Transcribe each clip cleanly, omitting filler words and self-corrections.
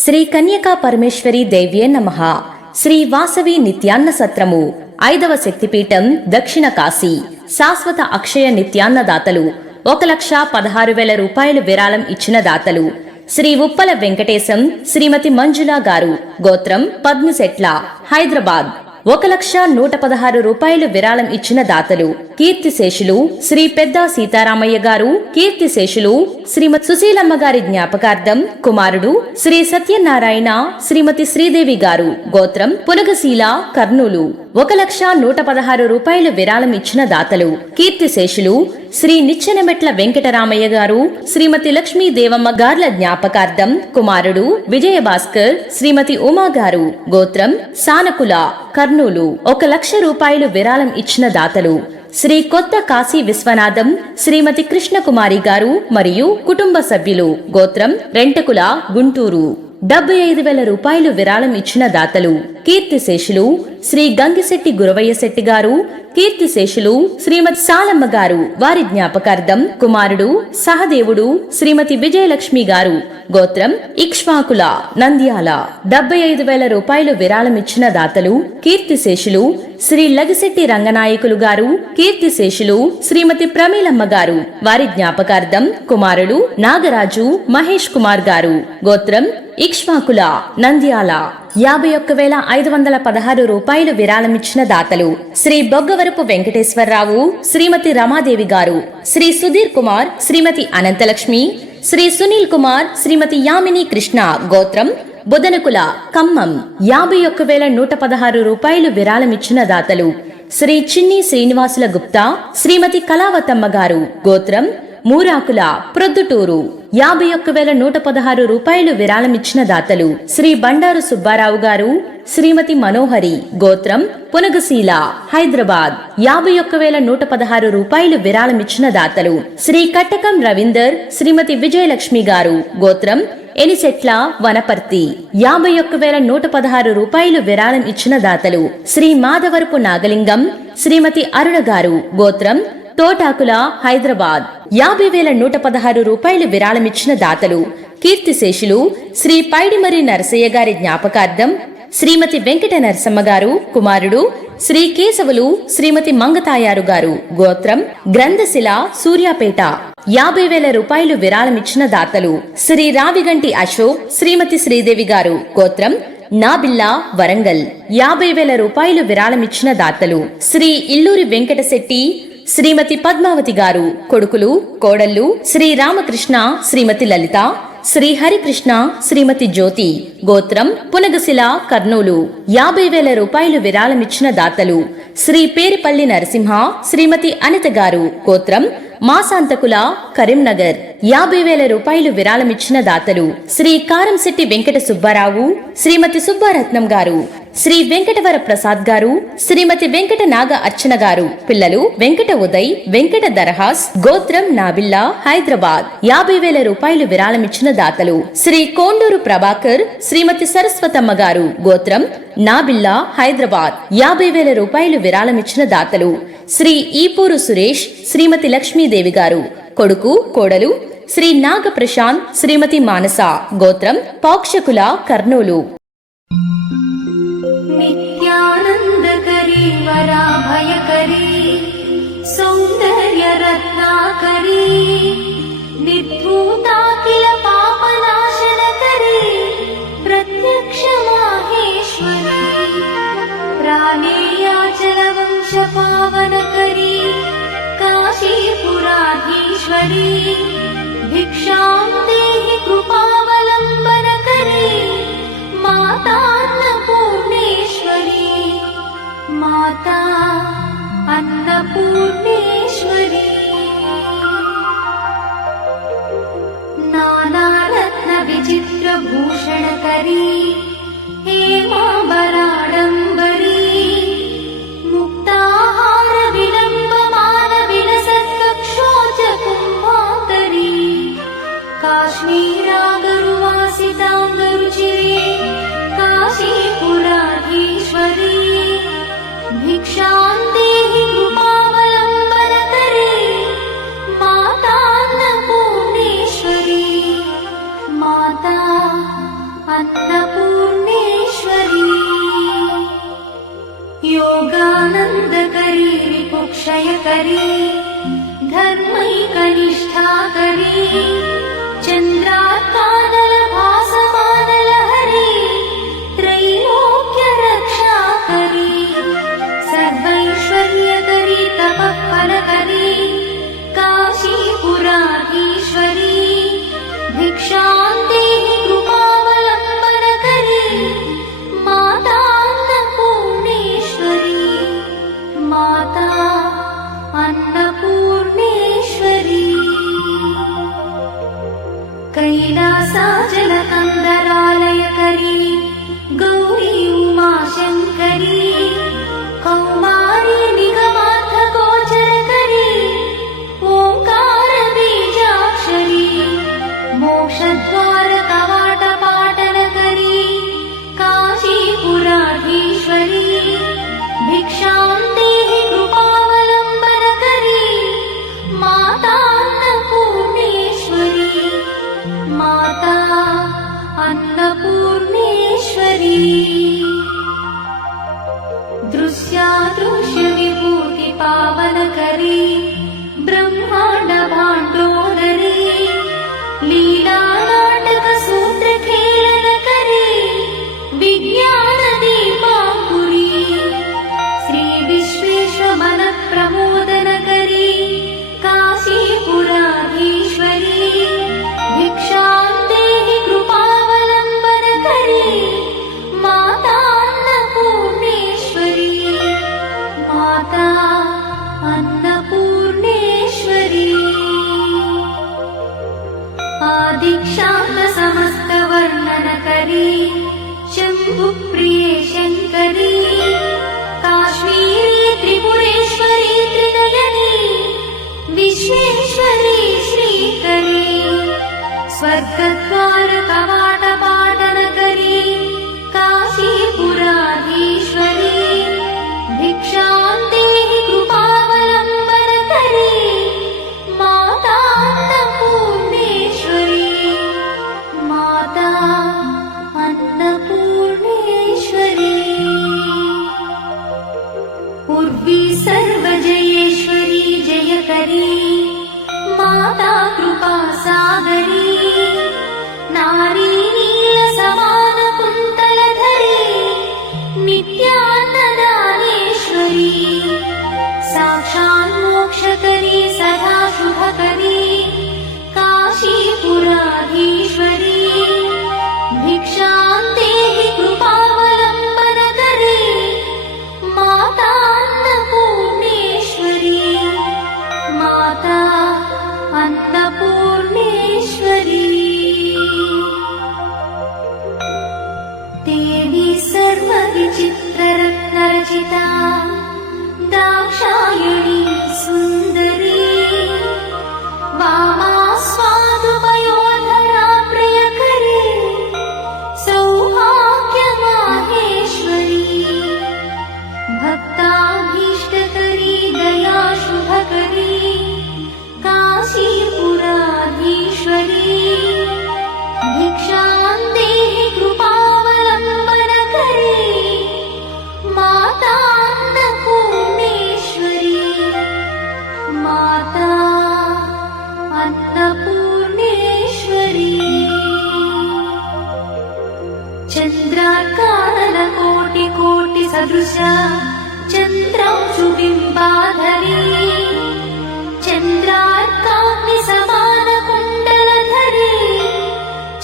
శ్రీ కన్యకా పరమేశ్వరి దేవ్యే నమః. శ్రీ వాసవి నిత్యాన్న సత్రము 5వ శక్తిపీఠం దక్షిణ కాశీ. శాశ్వత అక్షయ నిత్యాన్న దాతలు 1,16,000 రూపాయలు విరాళం ఇచ్చిన దాతలు శ్రీ ఉప్పల వెంకటేశం, శ్రీమతి మంజుల గారు, గోత్రం పద్మశెట్ల, హైదరాబాద్. 1,116 రూపాయలు విరాళం ఇచ్చిన దాతలు కీర్తిశేషులు శ్రీ పెద్ద సీతారామయ్య గారు, కీర్తిశేషులు శ్రీమతి సుశీలమ్మ గారి జ్ఞాపకార్థం కుమారుడు శ్రీ సత్యనారాయణ, శ్రీమతి శ్రీదేవి గారు, గోత్రం పునగశీల, కర్నూలు. 1,116 రూపాయలు విరాళం ఇచ్చిన దాతలు కీర్తిశేషులు శ్రీ నిచ్చెనమెట్ల వెంకటరామయ్య గారు, శ్రీమతి లక్ష్మీ దేవమ్మ గార్ల జ్ఞాపకార్థం కుమారుడు విజయభాస్కర్, శ్రీమతి ఉమా గారు, గోత్రం సానకుల, కర్నూలు. 1,00,000 రూపాయలు విరాళం ఇచ్చిన దాతలు శ్రీ కొత్త కాశీ విశ్వనాథం, శ్రీమతి కృష్ణకుమారి గారు మరియు కుటుంబ సభ్యులు, గోత్రం రెంటకుల, గుంటూరు. 75,000 రూపాయలు విరాళం ఇచ్చిన దాతలు కీర్తిశేషులు శ్రీ గంగిశెట్టి గురవయ్య శెట్టి గారు, కీర్తిశేషులు శ్రీమతి సాలమ్మ గారు, వారి జ్ఞాపకార్థం కుమారుడు సహదేవుడు, శ్రీమతి విజయలక్ష్మి గారు, గోత్రం ఇక్ష్వాకుల, నంద్యాల. 75,000 రూపాయలు విరాళం ఇచ్చిన దాతలు కీర్తిశేషులు శ్రీ లగిశెట్టి రంగనాయకులు గారు, కీర్తిశేషులు శ్రీమతి ప్రమీలమ్మ గారు, వారి జ్ఞాపకార్థం కుమారుడు నాగరాజు, మహేష్ కుమార్ గారు, గోత్రం ఇక్ష్వాకుల, నంద్యాల. 51,516 రూపాయలు విరాళమిచ్చిన దాతలు శ్రీ బొగ్గవరపు వెంకటేశ్వరరావు, శ్రీమతి రమాదేవి గారు, శ్రీ సుధీర్ కుమార్, శ్రీమతి అనంతలక్ష్మి, శ్రీ సునీల్ కుమార్, శ్రీమతి యామిని కృష్ణ, గోత్రం బుదనకుల, ఖమ్మం. 51,116 రూపాయలు విరాళమిచ్చిన దాతలు శ్రీ చిన్ని శ్రీనివాసుల గుప్తా, శ్రీమతి కళావతమ్మ గారు, గోత్రం మూరాకుల, ప్రొద్దుటూరు. 51,116 రూపాయలు విరాళమిచ్చిన దాతలు శ్రీ బండారు సుబ్బారావు గారు, శ్రీమతి మనోహరి, గోత్రం పునగశీల, హైదరాబాద్. 51,116 రూపాయలు విరాళమిచ్చిన దాతలు శ్రీ కట్టకం రవీందర్, శ్రీమతి విజయలక్ష్మి గారు, గోత్రం ఎనిసెట్ల, వనపర్తి. 51,116 రూపాయలు విరాళం ఇచ్చిన దాతలు శ్రీ మాధవరపు నాగలింగం, శ్రీమతి అరుణ గారు, గోత్రం తోటాకుల, హైదరాబాద్. 50,116 రూపాయలు విరాళమిచ్చిన దాతలు కీర్తిశేషులు శ్రీ పైడిమరి నరసయ్య గారి జ్ఞాపకార్థం శ్రీమతి వెంకట నరసమ్మ గారు, కుమారుడు శ్రీ కేశవులు, శ్రీమతి మంగతాయారు గారు, గోత్రం గ్రంథశిల, సూర్యాపేట. 50,000 రూపాయలు విరాళమిచ్చిన దాతలు శ్రీ రావిగంటి అశోక్, శ్రీమతి శ్రీదేవి గారు, గోత్రం నాబిల్లా, వరంగల్. 50,000 రూపాయలు విరాళమిచ్చిన దాతలు శ్రీ ఇల్లూరి వెంకటశెట్టి, శ్రీమతి పద్మావతి గారు, కొడుకులు కోడళ్లు శ్రీ రామకృష్ణ, శ్రీమతి లలిత, శ్రీ హరికృష్ణ, శ్రీమతి జ్యోతి, గోత్రం పునగశిల, కర్నూలు. 50,000 రూపాయలు విరాళమిచ్చిన దాతలు శ్రీ పేరిపల్లి నరసింహ, శ్రీమతి అనిత గారు, గోత్రం మాసాంతకుల, కరీంనగర్. 50,000 రూపాయలు విరాళమిచ్చిన దాతలు శ్రీ కారంశెట్టి వెంకట సుబ్బారావు, శ్రీమతి సుబ్బారత్నం గారు, శ్రీ వెంకటవర ప్రసాద్ గారు, శ్రీమతి వెంకట నాగ అర్చన గారు, పిల్లలు వెంకట ఉదయ్, వెంకట దరహాస్, గోత్రం నాబిల్లా, హైదరాబాద్. 50,000 రూపాయలు విరాళమిచ్చిన దాతలు శ్రీ కోండూరు ప్రభాకర్, శ్రీమతి సరస్వతమ్మ గారు, గోత్రం నాబిల్లా, హైదరాబాద్. 50,000 రూపాయలు విరాళమిచ్చిన దాతలు శ్రీ ఈపూరు సురేష్, శ్రీమతి లక్ష్మీదేవి గారు, కొడుకు కోడలు శ్రీ నాగ ప్రశాంత్, శ్రీమతి మానస, గోత్రం పాక్షకుల, కర్నూలు. నిత్యానందకరీ వరాభయకరీ సౌందర్య రత్నాకరీ నిర్ధూతాఖిల పాపనాశనకరీ ప్రత్యక్ష మాహేశ్వరీ ప్రాణేయాచల వంశ పావనకరీ కాశీపురాధీశ్వరీ భిక్షాం దేహి కృపావలంబనకరీ మాతాన్నపూర్ణేశ్వరీ మాతా అన్నపూర్ణేశ్వరీ నానారత్న విచిత్ర భూషణకరీ హేమాంబరాడంబరీ ముక్తాహార విలంబమాన విలసత్కక్షోజ కుంభాకరీ కాశ్మీరాగరువాసితాంగరుచిరే కాశీపురాధీశ్వరీ భిక్షాం దేహి కృపావలంబనకరీ మాతాన్నపూర్ణేశ్వరీ మాతా अन्नपूर्णेश्वरी योगानन्दकरी रिपुक्षयकरी धर्मैकनिष्ठाकरी चन्द्रार्कानलभासमानलहरी त्रैलोक्यरक्षाकरी सर्वैश्वर्यकरी तपःफलकरी काशीपुराधीश्वरी भिक्षां देहि कृपावलम्बनकरी माता अन्नपूर्णेश्वरी माता अन्नपूर्णेश्वरी कैलासाचलकन्दरालयकरी गौरी उमाशङ्करी कौमारी निगमार्थगोचरकरी ओङ्कारबीजाक्षरी मोक्षद्वारकवाटपाटनकरी काशीपुराधीश्वरी भिक्षां देहि कृपावलम्बनकरी माता अन्नपूर्णेश्वरी माता अन्नपूर्णेश्वरी दृश्यादृश्यविभूतिपावनकरी ब्रह्माण्डभाण्डोदरी लीलानाटकसूत्रखेलनकरी विज्ञानदीपाङ्कुरी श्रीविश्वेश्वमनप्रमोदनकरी काशीपुराधीश्वरी भिक्षां देहि कृपावलम्बनकरी माता अन्नपूर्णेश्वरी माता अन्नपूर्णेश्वरी आदिक्षान्तसमस्तवर्णनकरी शम्भुप्रिये शङ्करी काश्मीरी त्रिपुरेश्वरी त्रिनयनी विश्वेश्वरी श्रीकरी स्वर्गद्वारकवाटपाटनकरी काशीपुराधीश्वरी भिक्षां देहि कृपावलम्बनकरी माता अन्नपूर्णेश्वरी माता अन्नपूर्णेश्वरी उर्वी सर्वजयेश्वरी जयकरी माता कृपासागरी नारी नीलसमानकुन्तलधरी नित्यान्नदानेश्वरी साक्षान्मोक्षकरी सदा शुभकरी काशीपुराधीश्वरी भिक्षां देहि कृपावलम्बनकरी माता अन्नपूर्णेश्वरी माता अन्नपूर्णेश्वरी देवी सर्वविचित्ररत्नरचिता दाक्षायणी सुन्दरी वामा स्वादुपयोधरा प्रियकरी सौभाग्यमाहेश्वरी भक्ताभीष्टकरी दया शुभकरी काशीपुराधीश्वरी भिक्षां देहि कृपावलम्बनकरी माता अन्नपूर्णेश्वरी माता अन्नपूर्णेश्वरी चन्द्रार्कानलकोटिकोटिसदृशा चन्द्रांशुबिम्बाधरी चन्द्रार्काग्निसमानकुण्डलधरी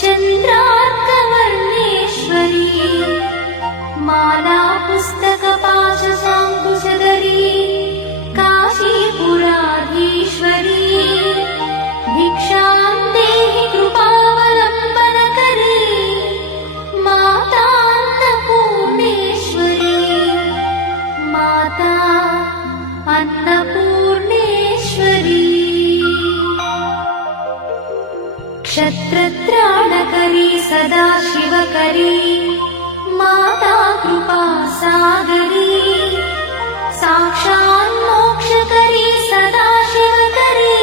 चन्द्रार्कवर्णेश्वरी माला पुस्तकपाशशाङ्कुशधरी काशीपुराधीश्वरी भिक्षां देहि कृपावलम्बनकरी माता अन्नपूर्णेश्वरी माता अन्नपूर्णेश्वरी क्षत्रत्राणकरी सदा शिवकरी माता कृपासागरी साक्षान्मोक्षकरी सदा शिवकरी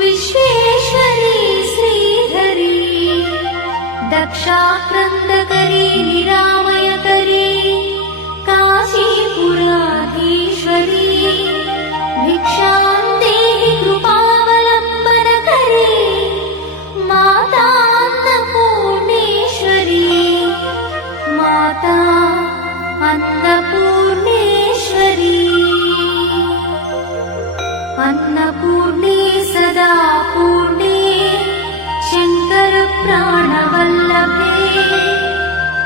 विश्वेश्वरी श्रीधरी दक्षाक्रन्द करी निरामय करी काशीपुराधीश्वरी भिक्षां देहि कृपावलम्बन करी माता अन्नपूर्णेश्वरी माता अन्नपूर्णेश्वरी अन्नपूर्णे सदा पूर्णे शंकर प्राणवल्लभे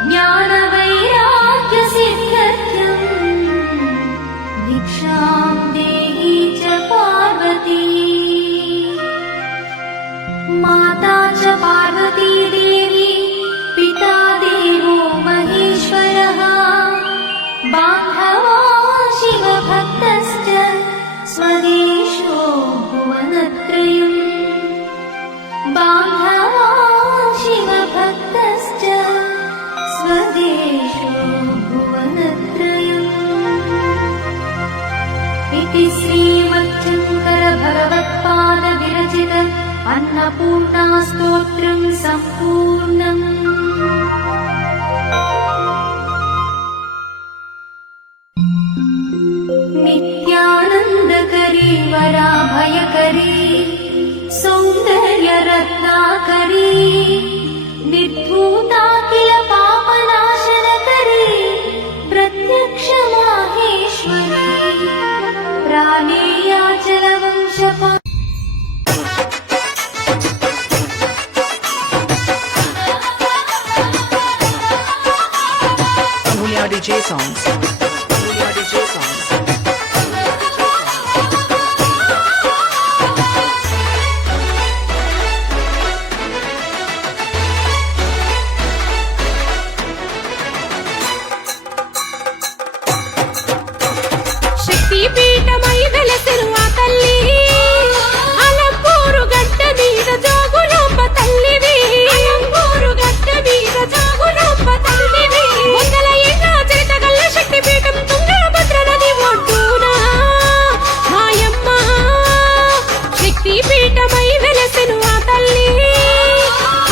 ज्ञानवैराग्य सिद्ध्यर्थम् भिक्षां देहि च पार्वती माता च पार्वती देवी पिता देवो महेश्वरः बान्धवा शिवभक्तश्च स्वदेशो भुवनत्रयम् बान्धवा शिवभक्तश्च स्वदेशो भुवनत्रयम् इति श्रीमच्छङ्करभगवत्पादविरचित अन्नपूर्णा स्तोत्रं सम्पूर्णम्। नित्यानन्दकरी वराभयकरी सौन्दर्यरत्नाकरी निर्धूताखिल पापनाशनकरी प्रत्यक्ष Maheshwari प्राणेयाचलवंशपा DJ songs. DJ songs. శక్తి పీఠమై వెలసెను ఆ తల్లి అలంపూరు గడ్డ మీద జోగులాంబ తల్లివి అలంపూరు గడ్డ మీద జోగులాంబ తల్లివి మొదల ఎన్న చరితగల్ల శక్తి పీఠం తుంగభద్ర నది ఒడ్డున మాయమ్మ శక్తి పీఠమై వెలసెను ఆ తల్లి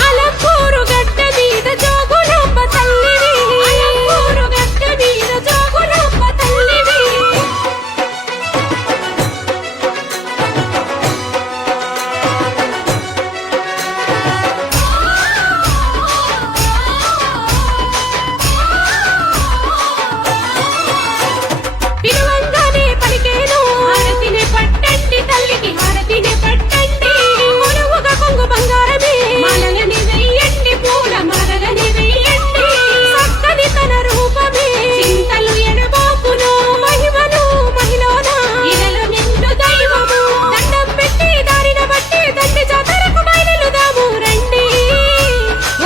అలంపూరు గడ్డ మీద జోగులాంబ తల్లివి అలంపూరు గడ్డ మీద జోగులాంబ తల్లివి పిలువంగానే పలికేను హారతిని పట్టండి తల్లికి హారతిని పట్టండి కొలువుగా కొంగు బంగారమే మాలలని వెయ్యండి పూల మాలలని వెయ్యండి చక్కని తన రూపమే చింతలు ఎడబాపును మహిమను మహిళన ఇలలో నిండు దైవము దండం పెట్టి దారిన బట్టి తండ్రి జాతరకు బయలుదాము రండి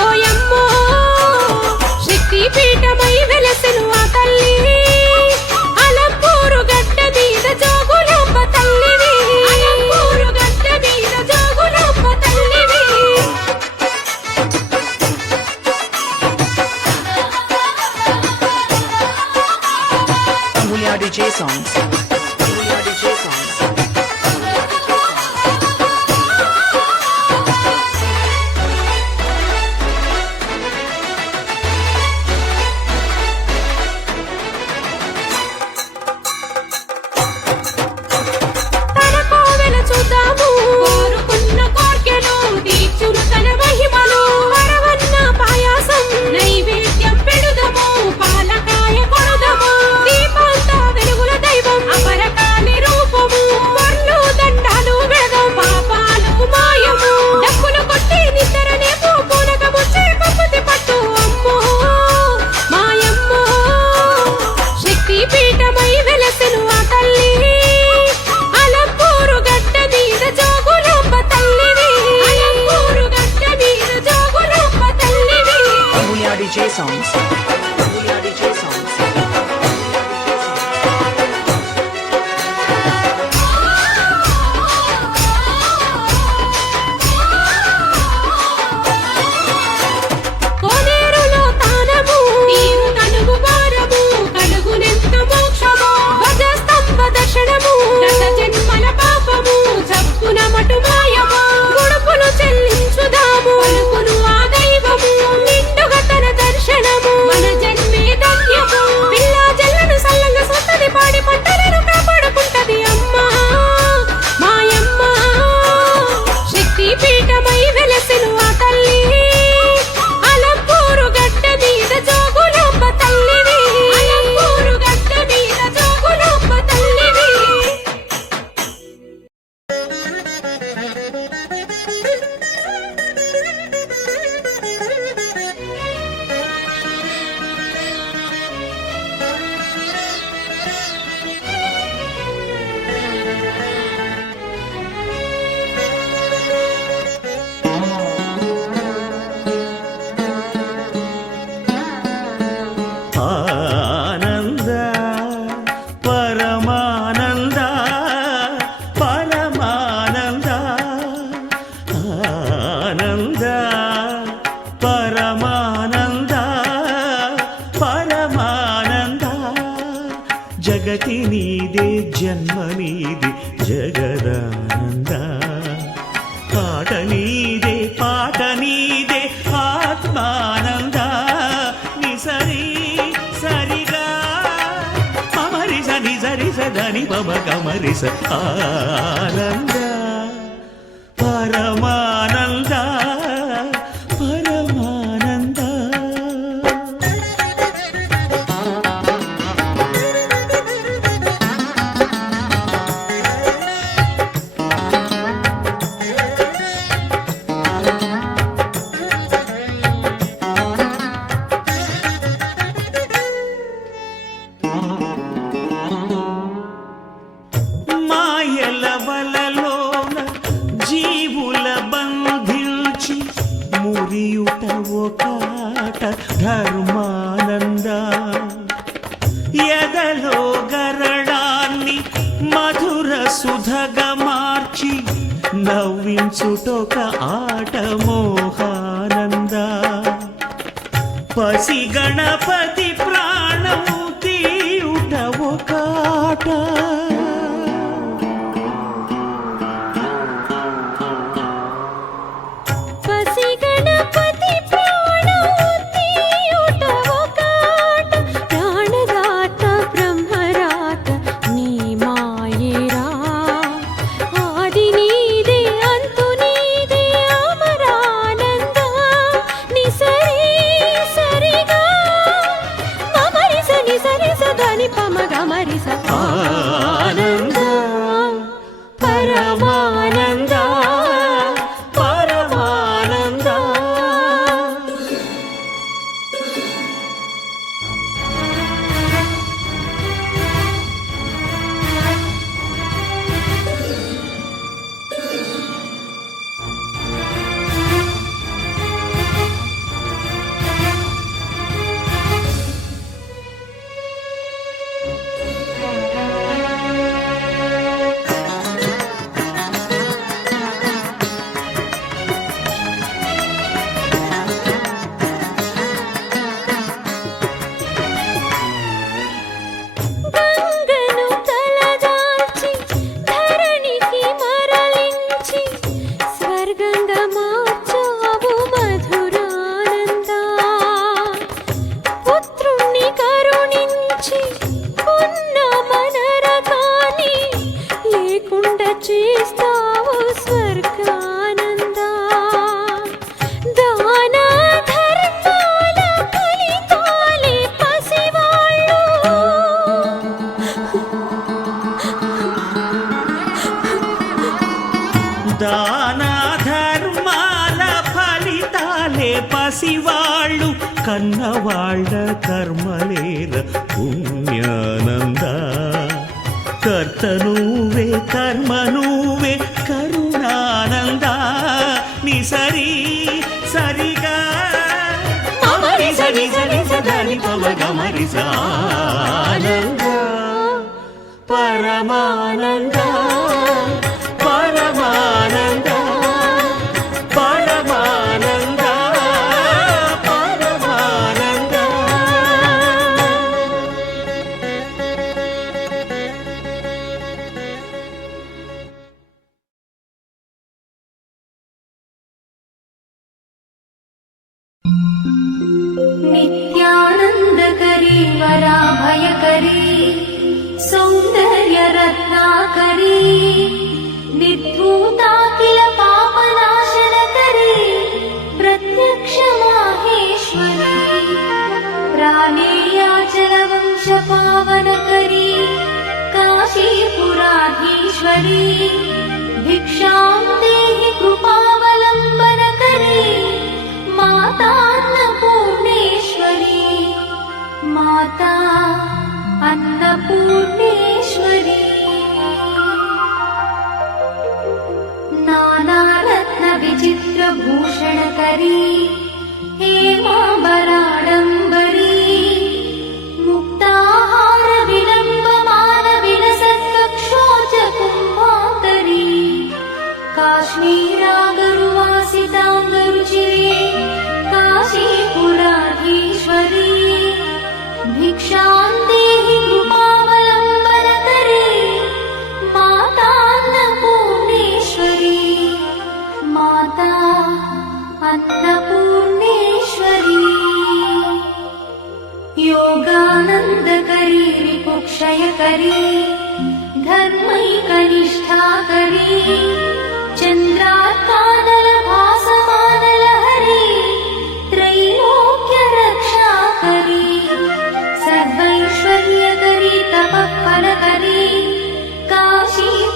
ఓయమ్మో శక్తి పీఠమై వెలసెను ఆ తల్లి అలంపూరు గడ్డ మీద జోగులాంబ తల్లివి అలంపూరు గడ్డ మీద జోగులాంబ తల్లివి Angulia DJ songs. Angulia DJ songs. తన కోవెల చూద్దాము కోరుకున్న కోర్కెలు తీర్చును తన మహిమలు పరవన్న పాయాసం నైవేద్యం పెడుదము పాలకాయ కొడుదము దీపాంత వెలుగుల దైవం అపరకాలి రూపము వర్లు దండాలు వెదం పాపాలు మాయము డప్పులు కొట్టి నిద్రనే పూనక ముచ్చే పప్పుతి పట్టు అమ్మో మాయమ్మో శక్తి పీఠమై వెలసెను ఆ తల్లి అలంపూరు గడ్డ మీద జోగులాంబ తల్లివి అలంపూరు గడ్డ మీద జోగులాంబ తల్లివి Angulia DJ songs. Angulia DJ songs. కోనేరులో తానము తీరు తనుగు భారము కలుగునెంత మోక్షము ధ్వజస్తంభ దర్శనము దశ జన్మల పాపము చప్పున మటు మాయము గుడుపులు చెల్లించుదాము పలుకును ఆ దైవము నిండుగా తన దర్శనము జన్మ నీది జగదానంద. ఆట నీదే పాట నీదే ఆత్మానంద. నిసరి సరిగా మమరిస నిజరిస దని పమ గమరిస ఆనంద పరమానంద పరమానంద. మాయల వలలోన జీవుల బంధించి మురియుట ఒకాట ధర్మానంద. ఎదలో గరడాన్ని మధుర సుధగా మార్చి నవ్వించుటొక ఆట మోహానంద. పసి గణపతి ప్రాణము తీయుట ఒకాట. పసి గణపతి ప్రాణము తీయుట ఒకాట. ప్రాణదాత బ్రహ్మరాత నీ మాయేరా. ఆది నీదే అంతు నీదే అమరానంద. నిసరి సరిగా మమరిస నిసరిస ధని పమ గమరిస ఆనంద పరమానంద పరమానంద. గంగను తలదాల్చి ధరణికి మరలించి స్వర్గంగా మార్చావు మధురానంద. పుత్రుణ్ణి కరుణించి ఉన్న మనరకాన్ని లేకుండా చేస్తావు స్వర్గానంద. దాన ధర్మాల ఫలితాలే పసివాళ్ళు. దాన ధర్మాల ఫలితాలే పసివాళ్ళు. కన్నవాళ్ళ కర్మలేర పుణ్యానంద. కర్త నువ్వే కర్మ నువ్వే కరుణానంద. నిసరి సరిగా మమరిస నిజరిస ధని పమ గమరిస ఆనంద పరమానంద పరమానంద పరమానంద పరమానంద. नित्यानन्दकरी वराभयकरी सौन्दर्यरत्नाकरी निर्धूताखिल पापनाशनकरी प्रत्यक्षमाहेश्वरी प्राणेयाचलवंशपावनकरी काशीपुराधीश्वरी भिक्षां देहि कृपावलम्बनकरी मातान्नपूर्णेश्वरी माता अन्नपूर्णेश्वरी नानारत्नविचित्रभूषणकरी हेमाम्बराडम्बरी मुक्ताहारविलम्बमानविलसत्कक्षोजकुम्भाकरी काश्मीरागरुवासिताङ्गरुचिरे त्रैलोक्यक्षयकरी धर्मैकनिष्ठाकरी चन्द्रार्कानलभासमानलहरी त्रैलोक्यरक्षाकरी सर्वैश्वर्यकरी तपःफलकरी काशीपुराधीश्वरी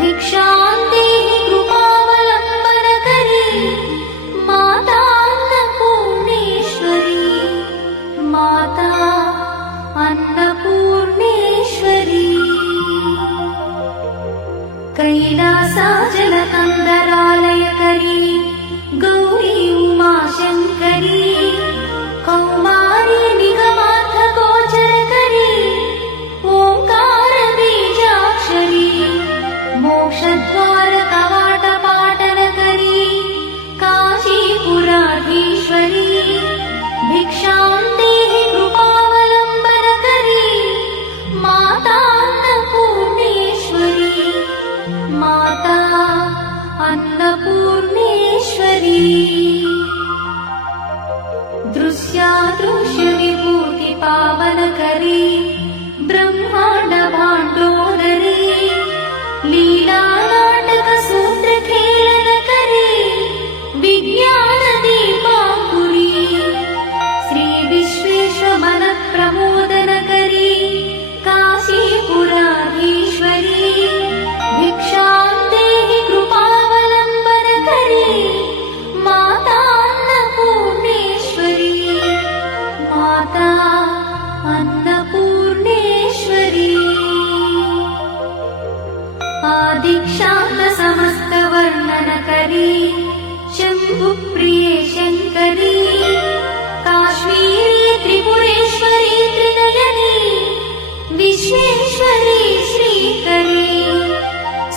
भिक्षां देहि कृपावलम्बनकरी माता अन्नपूर्णेश्वरी माता अन्नपूर्णेश्वरी कैलासाचलकन्दरालयकरी गौरी उमाशङ्करी कौमारी निगमार्थगोचरकरी ओङ्कारबीजाक्षरी मोक्षद्वारकवाटपाटनकरी काशीपुराधीश्वरी भिक्षां देहि कृपावलम्बनकरी माता अन्नपूर्णेश्वरी माता अन्नपूर्णेश्वरी दृश्यादृश्यविभूतिपावनकरी ब्रह्माण्डभाण्डोदरी लीलानाटकसूत्रखेलनकरी विज्ञानदीपाङ्कुरी श्रीविश्वेशमनप्रमोदनकरी काशीपुराधीश्वरी भिक्षां देहि कृपावलम्बनकरी माता अन्नपूर्णेश्वरी माता अन्नपूर्णेश्वरी आदिक्षान्तसमस्तवर्णनकरी शम्भुप्रिये शङ्करी काश्मीरी त्रिपुरेश्वरी त्रिनयनी विश्वेश्वरी श्रीकरी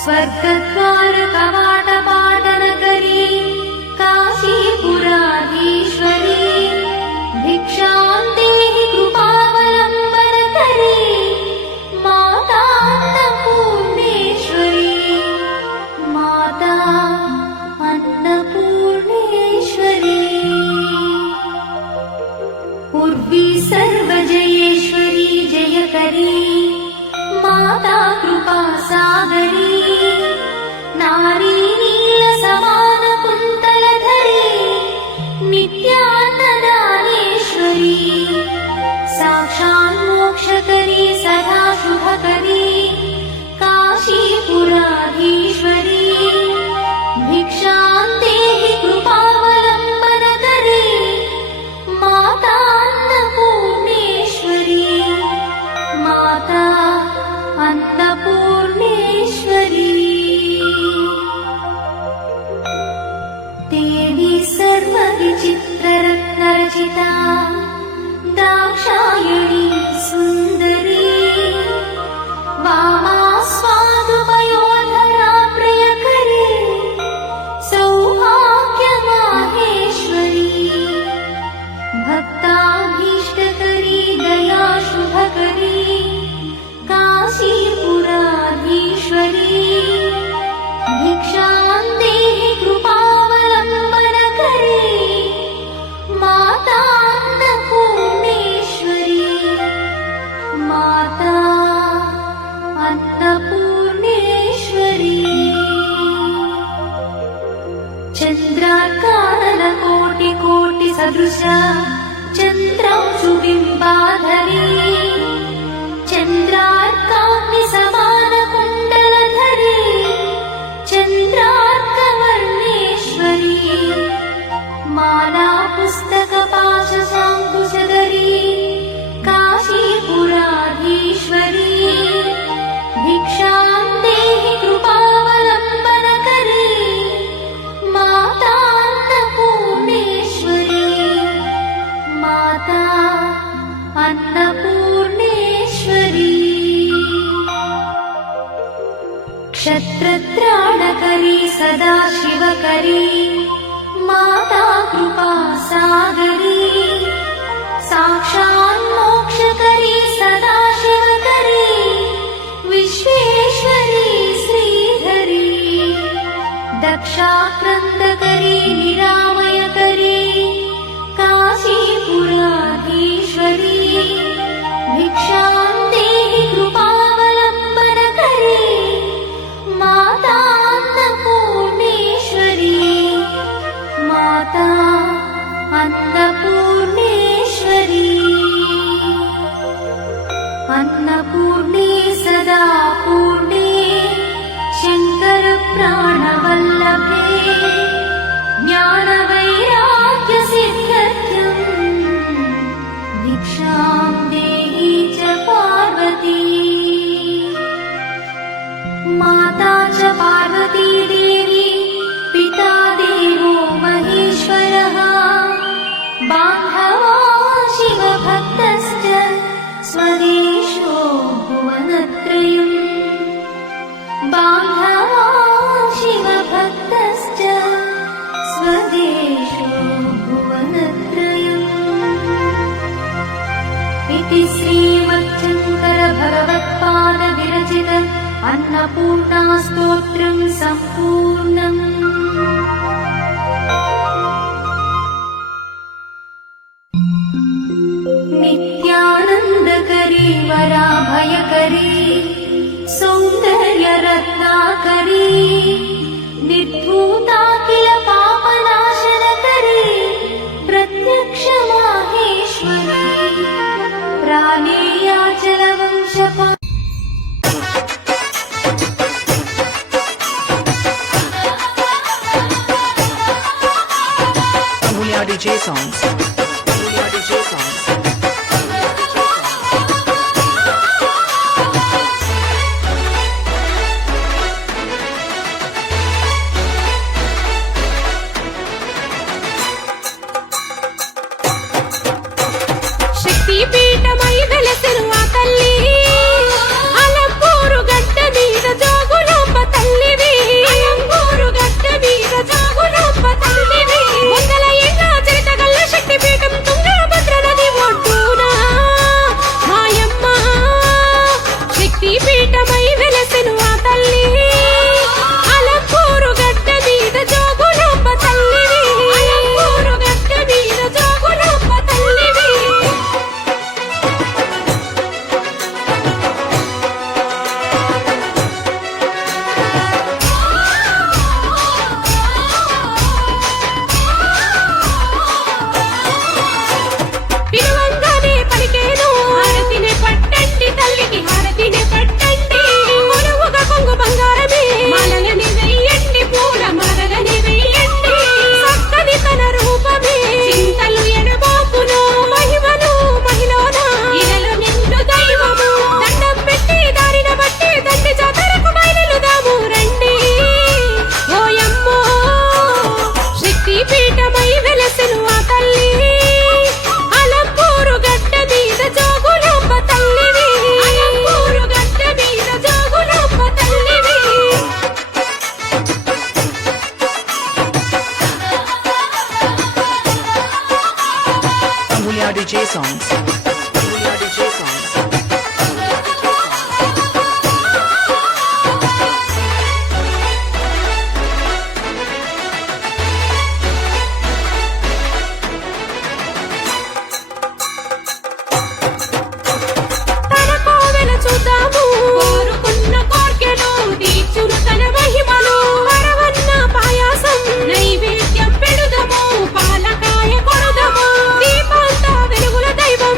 स्वर्गद्वारकवाटपाटनकरी काशीपुराधीश्वरी भिक्षां देहि कृपावलम्बनकरी माता अन्नपूर्णेश्वरी माता अन्नपूर्णेश्वरी उर्वी सर्वजयेश्वरी जयकरी माता कृपासागरी नारी नीलसमानकुन्तलधरी नित्यानदानेश्वरी साक्षान्मोक्षकरी सदा शुभकरी काशीपुराधीश्वरी भिक्षां देहि कृपावलम्बनकरी माता अन्नपूर्णेश्वरी माता अन्नपूर्णेश्वरी देवी सर्वविचित्ररत्नरचिता दाक्षायणी सुन्दरी वामा स्वादुपयोधरा प्रियकरी सौभाग्यमाहेश्वरी भक्ताभीष्टकरी दया शुभकरी काशीपुराधीश्वरी भिक्षां देहि कृपावलम्बनकरी माता अन्नपूर्णेश्वरी माता अन्नपूर्णेश्वरी चन्द्रार्कानलकोटिकोटिसदृश चन्द्रांशुबिम्बाधरी चन्द्रार्काग्निसमानकुण्डलधरी चन्द्रार्कवर्णेश्वरी माला पुस्तकपाशशाङ्कुशधरी काशीपुराधीश्वरी भिक्षां देहि कृपावलम्बनकरी माता अन्नपूर्णेश्वरी माता अन्नपूर्णेश्वरी क्षत्रत्राणकरी सदा शिवकरी माता कृपासागरी साक्षान्मोक्षकरी सदा शिवकरी विश्वेश्वरी श्रीधरी दक्षाक्रन्दकरी निरामयकरी काशीपुराधीश्वरी इति श्रीमच्छङ्कर भगवत्पाद विरचित अन्नपूर्णा स्तोत्रं सम्पूर्णम्। नित्यानन्दकरी वराभयकरी सौन्दर्यरत्नाकरी निर्धूताखिल पापनाशनकरी प्रत्यक्ष Maheshwari प्राणेयाचलवंशपा Amulya DJ songs. Amulya DJ songs. శక్తి పీఠమై వెలసెను ఆ తల్లి అలంపూరు గడ్డ మీద జోగులాంబ తల్లివి అలంపూరు గడ్డ మీద జోగులాంబ తల్లివి వందల ఏళ్ల చరిత గల్ల శక్తి పీఠం తుంగభద్ర నది ఒడ్డున మాయమ్మ శక్తి పీఠమై వెలసెను ఆ తల్లి అలంపూరు గడ్డ మీద జోగులాంబ తల్లివి అలంపూరు గడ్డ మీద జోగులాంబ తల్లివి పిలువంగానే పలికేను హారతినే పట్టండి తల్లికి హారతినే పట్టండి కొలువుగా కొంగు బంగారమే మాలలని వెయ్యండి పూల మాలలని వెయ్యండి చక్కని తన రూపమే చింతలు ఎడబాపును మహిమను మహిళన ఇలలో నిండు దైవము దండం పెట్టి దారిన బట్టి తండ్రి జాతరకు బయలుదాము రండి ఓయమ్మో శక్తి పీఠమై వెలసెను ఆ తల్లి అలంపూరు గడ్డ మీద జోగులాంబ తల్లివి అలంపూరు గడ్డ మీద జోగులాంబ తల్లివి Amulya DJ songs. Amulya DJ songs. తన కోవెల చూద్దాము కోరుకున్న కోర్కెలు తీర్చును తన మహిమలు వరవన్న పాయాసం నైవేద్యం పెడుదము పాలకాయ కొడుదము దీపాంత వెలుగుల దైవం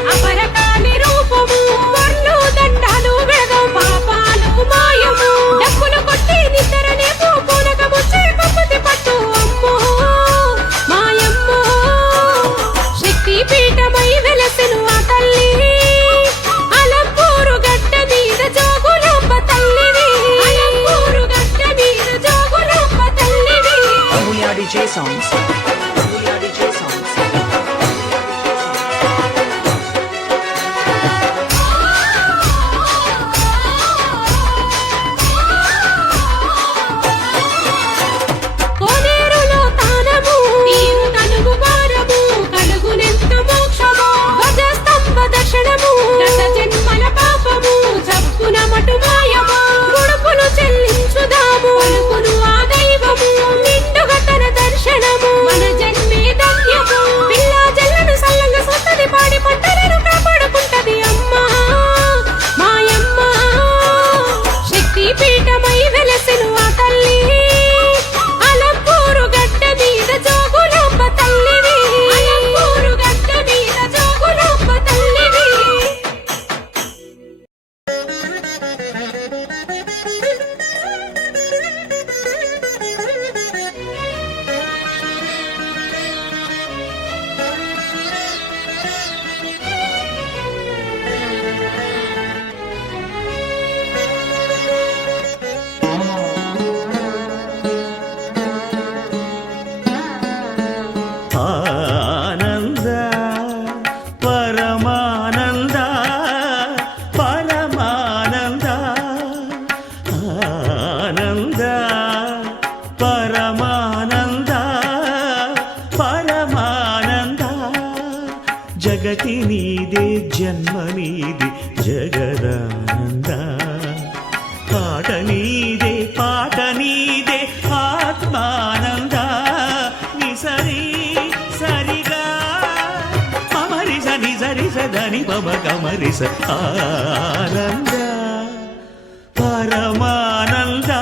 జగతి నీదే జన్మ నీది జగదానంద పాట నీదే పాట నీదే ఆత్మానంద నిసరి సరిగా మమరిస నిజరిస దని పమ కమరిస ఆనంద పరమానంద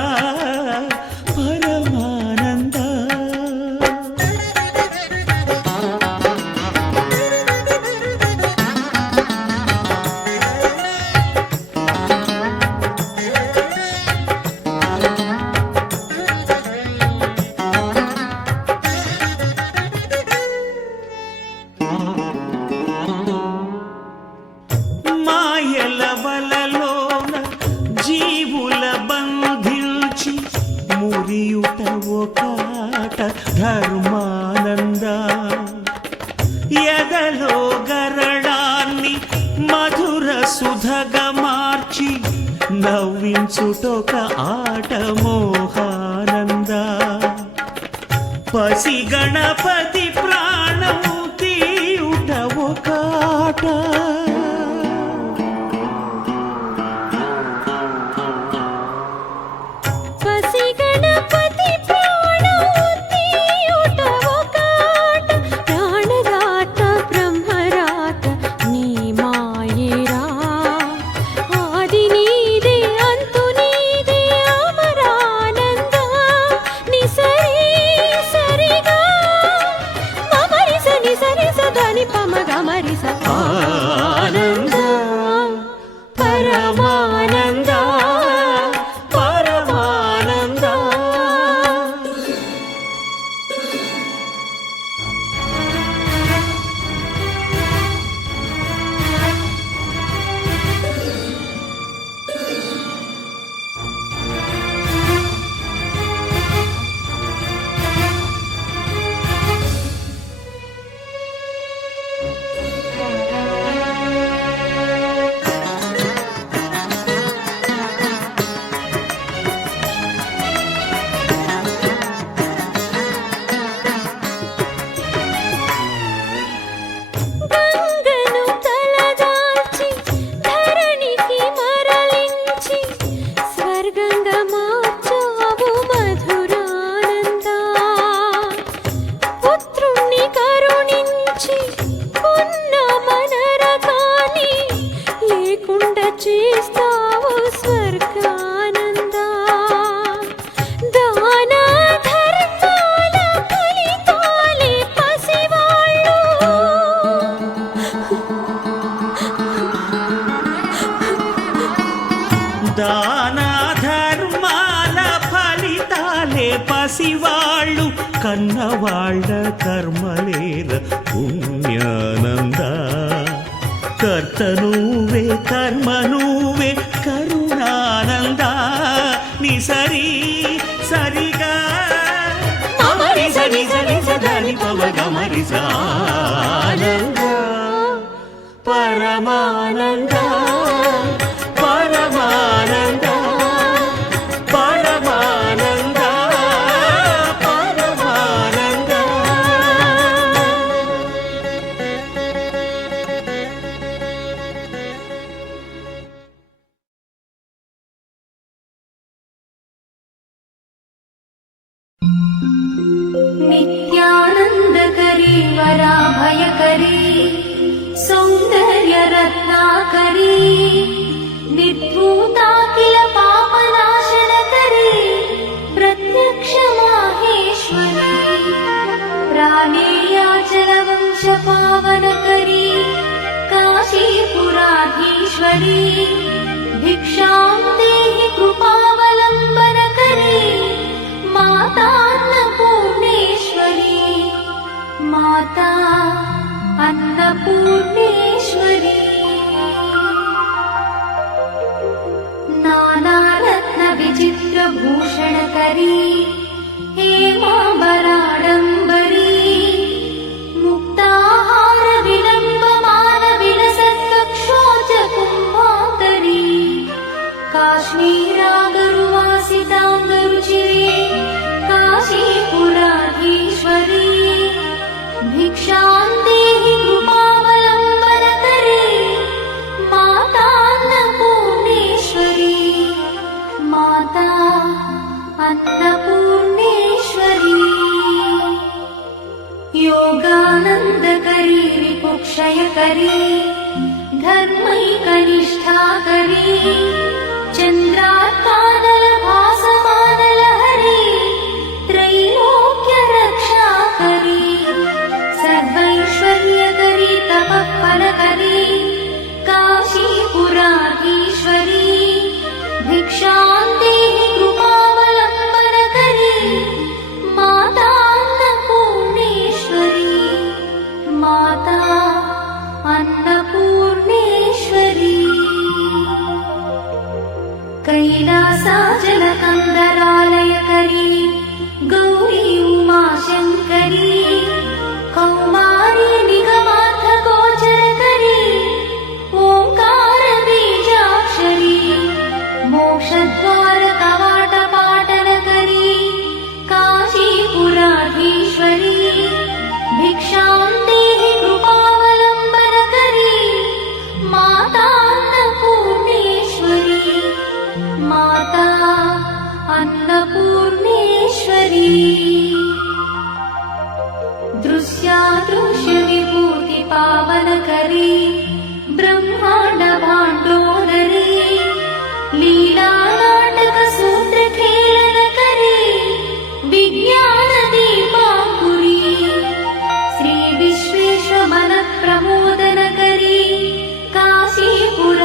పరమానంద మాయల వలలోన జీవుల బంధించి మురియుట ఒకాట ధర్మానంద ఎదలో గరడాన్ని మధుర సుధగా మార్చి నవ్వించుటొక ఆట మోహానంద పసి గణపతి ప్రాణం తీయుట ఒకాట పసి గణపతి ప్రాణోతీయుట ఒకాట ప్రాణదాత బ్రహ్మరాత నీ మాయేరా ఆది నీదే అంతు నీదే అమరానంద నిసరి సరిగా మమరిస నిసరిస దని పమ గమరిస ఆనంద పరమానంద పరమానంద గంగను తలదాల్చి ధరణికి మరలించి స్వర్గంగా మార్చావు మధురానంద పుత్రుణ్ణి కరుణించి ఉన్న మనరకాన్ని లేకుండా చేస్తావు స్వర్గానంద దాన ధర్మాల ఫలితాలే పసివాళ్ళు దాన ధర్మాల ఫలితాలే పసివాళ్ళు కన్నవాళ్ళ కర్మలేర పుణ్యానంద కర్త నువ్వే కర్మ నువ్వే కరుణానంద నిసరి సరిగా మమరిస నిజరిస దని పమ గమరిస ఆనంద పరమానంద పరమానంద పరమానంద పరమానంద नित्यानन्दकरी वराभयकरी सौन्दर्यरत्नाकरी निर्धूताखिल पापनाशनकरी प्रत्यक्षमाहेश्वरी प्राणेयाचलवंशपावनकरी काशीपुराधीश्वरी भिक्षां देहि कृपावलम्बनकरी मातान्नपूर्णेश्वरी माता अन्नपूर्णेश्वरी नानारत्नविचित्रभूषणकरी हेमाम्बराडम्बरी मुक्ताहारविलम्बमानविलसत्कक्षोजकुम्भाकरी काश्मीरागरुवासिताङ्गरुचिरे काशीपुराधीश्वरी भिक्षां क्षयकरी धर्मैकनिष्ठाकरी चन्द्रार्कानलभासमानलहरी त्रैलोक्यरक्षाकरी सर्वैश्वर्यकरी तपःफलकरी काशीपुराधीश्वरी भिक्षां देहि कृपावलम्बनकरी माता अन्नपूर्णेश्वरी माता अन्नपूर्णेश्वरी कैलासाचलकन्दरालयकरी गौरी उमाशङ्करी कौमारी निगमार्थगोचरकरी ओङ्कारबीजाक्षरी मोक्षद्वारकवाटपाटनकरी काशीपुराधीश्वरी भिक्षां देहि कृपावलम्बनकरी माता अन्नपूर्णेश्वरी माता अन्नपूर्णेश्वरी दृश्यादृश्यविभूतिपावनकरी ब्रह्माण्डभाण्डोदरी लीलानाटकसूत्रखेलनकरी विज्ञानदीपाङ्कुरी श्रीविश्वेश्वमनप्रमोदनकरी काशीपुराधीश्वरी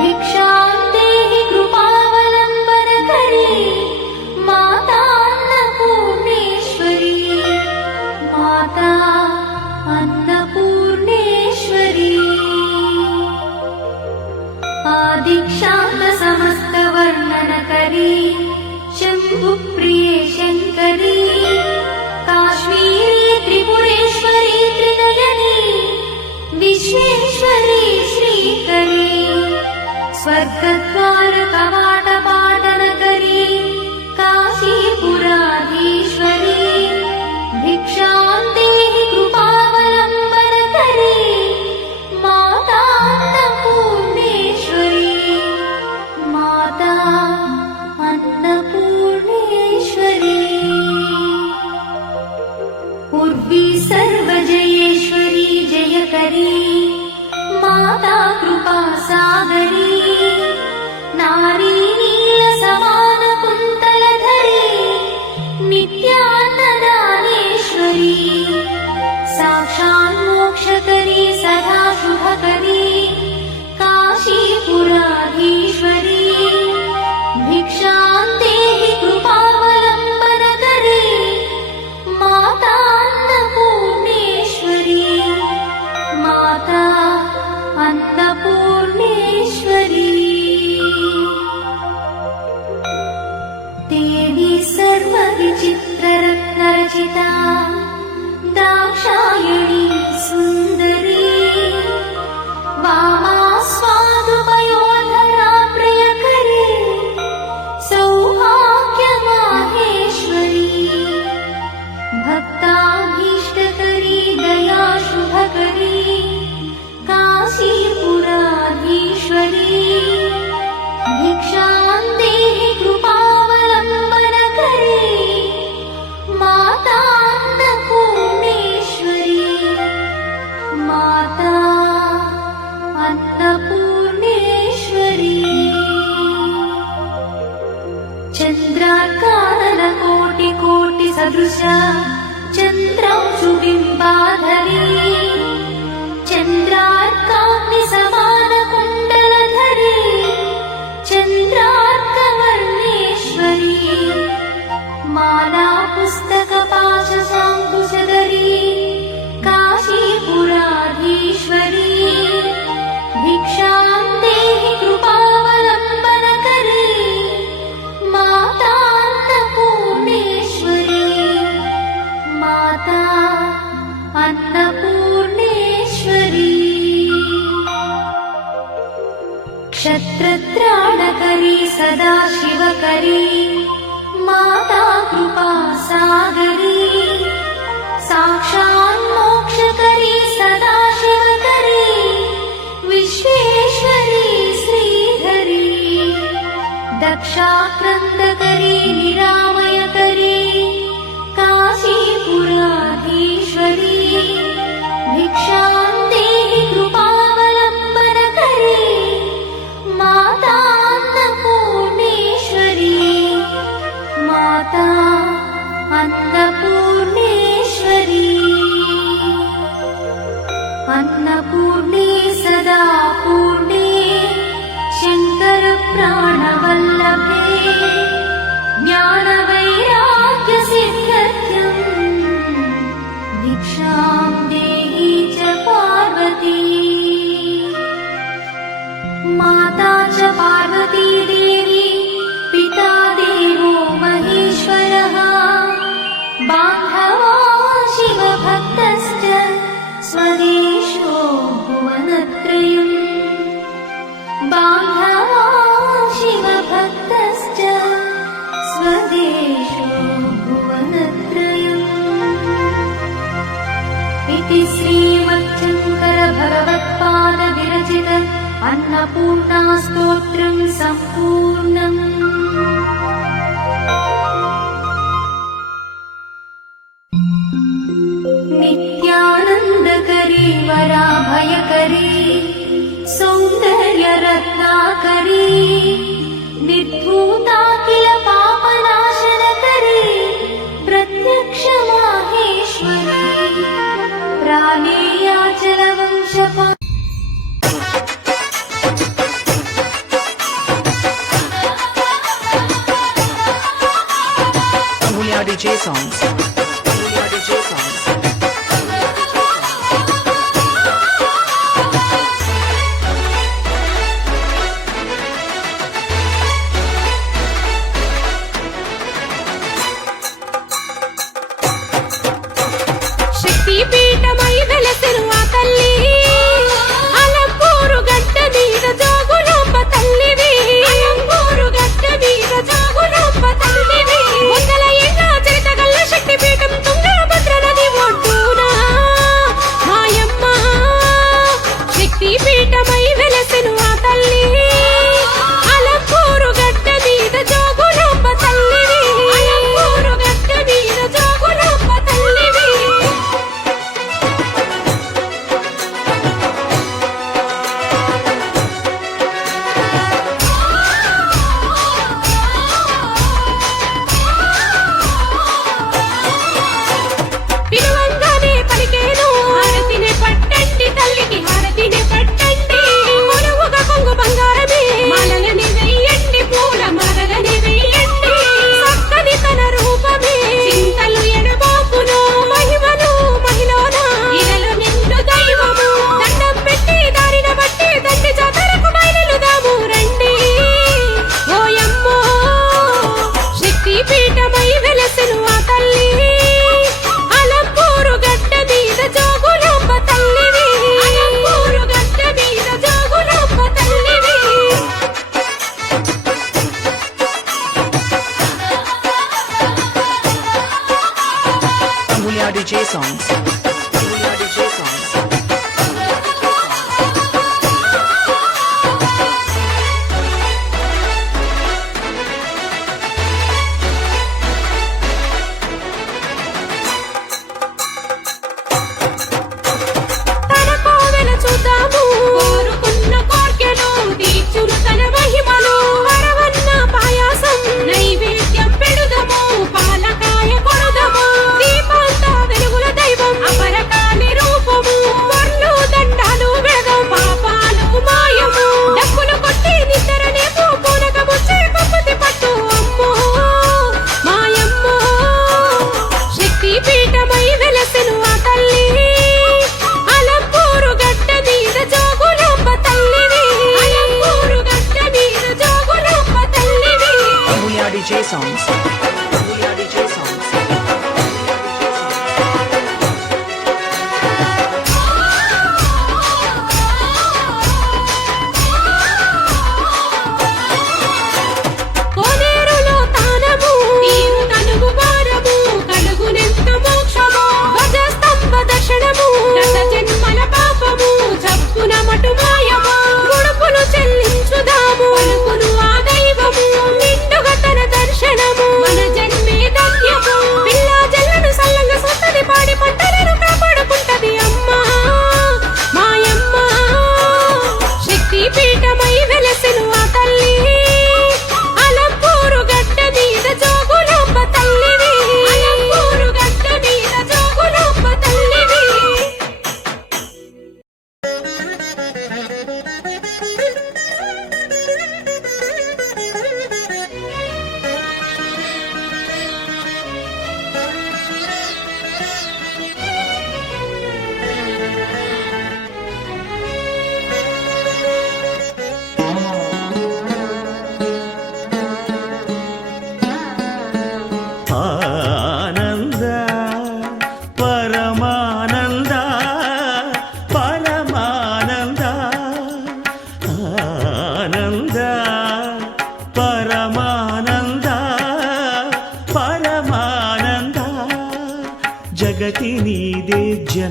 भिक्षां देहि कृपावलम्बनकरी माता अन्नपूर्णेश्वरी माता अन्नपूर्णेश्वरी आदिक्षान्तसमस्तवर्णनकरी शम्भुप्रिये शङ्करी काश्मीरी त्रिपुरेश्वरी त्रिनयनी विश्वेश्वरी श्रीकरी स्वर्गद्वारकवाटपाटनकरी काशीपुराधीश्वरी भिक्षां देहि कृपावलम्बनकरी माता अन्नपूर्णेश्वरी माता अन्नपूर्णेश्वरी उर्वी सर्वजयेश्वरी जयकरी माता कृपासागरी नारी नीलसमानकुन्तलधरी नित्यान्नदानेश्वरी साक्षान्मोक्षकरी सदा शुभकरी काशीपुराधीश्वरी भिक्षां देहि कृपावलम्बनकरी माता अन्नपूर्णेश्वरी माता अन्नपूर्णेश्वरी देवी सर्वविचित्ररत्नरचिता दाक्षायणी सुन्दरी वामा स्वादुपयोधरा प्रियकरी सौभाग्यमाहेश्वरी भक्ताभीष्टकरी दया शुभकरी काशीपुराधीश्वरी भिक्षां देहि कृपावलम्बनकरी माता अन्नपूर्णेश्वरी माता अन्नपूर्णेश्वरी चन्द्रार्काननकोटिकोटिसदृशा चन्द्रांशुबिम्बाधरी चन्द्रार्काग्निसमानकुण्डलधरी चन्द्रार्कवर्णेश्वरी माला पुस्तकपाशशाङ्कुशधरी काशीपुराधीश्वरी भिक्षां देहि कृपावलम्बनकरी माता अन्नपूर्णेश्वरी माता अन्नपूर्णेश्वरी क्षत्रत्राणकरी सदा शिवकरी माता कृपासागरी साक्षान्मोक्षकरी सदा शिवकरी विश्वेश्वरी श्रीधरी दक्षाक्रन्दकरी निरामयकरी काशीपुराधीश्वरी इति श्रीमच्छङ्कर भगवत्पाद विरचित अन्नपूर्णा स्तोत्रं सम्पूर्णम्। नित्यानन्दकरी वराभयकरी सौन्दर्यरत्नाकरी निर्धूताखिल पापनाशनकरी प्रत्यक्ष Maheshwari प्राणेयाचलवंशपा Amulya DJ songs. Amulya DJ songs. శక్తి పీఠమై వెలసెను ఆ తల్లి అలంపూరు గడ్డ మీద జోగులాంబ తల్లివి అలంపూరు గడ్డ మీద జోగులాంబ తల్లివి వందల ఏళ్ల చరిత గల్ల శక్తి పీఠం తుంగభద్ర నది ఒడ్డున మాయమ్మ శక్తి పీఠమై వెలసెను ఆ తల్లి అలంపూరు గడ్డ మీద జోగులాంబ తల్లివి అలంపూరు గడ్డ మీద జోగులాంబ తల్లివి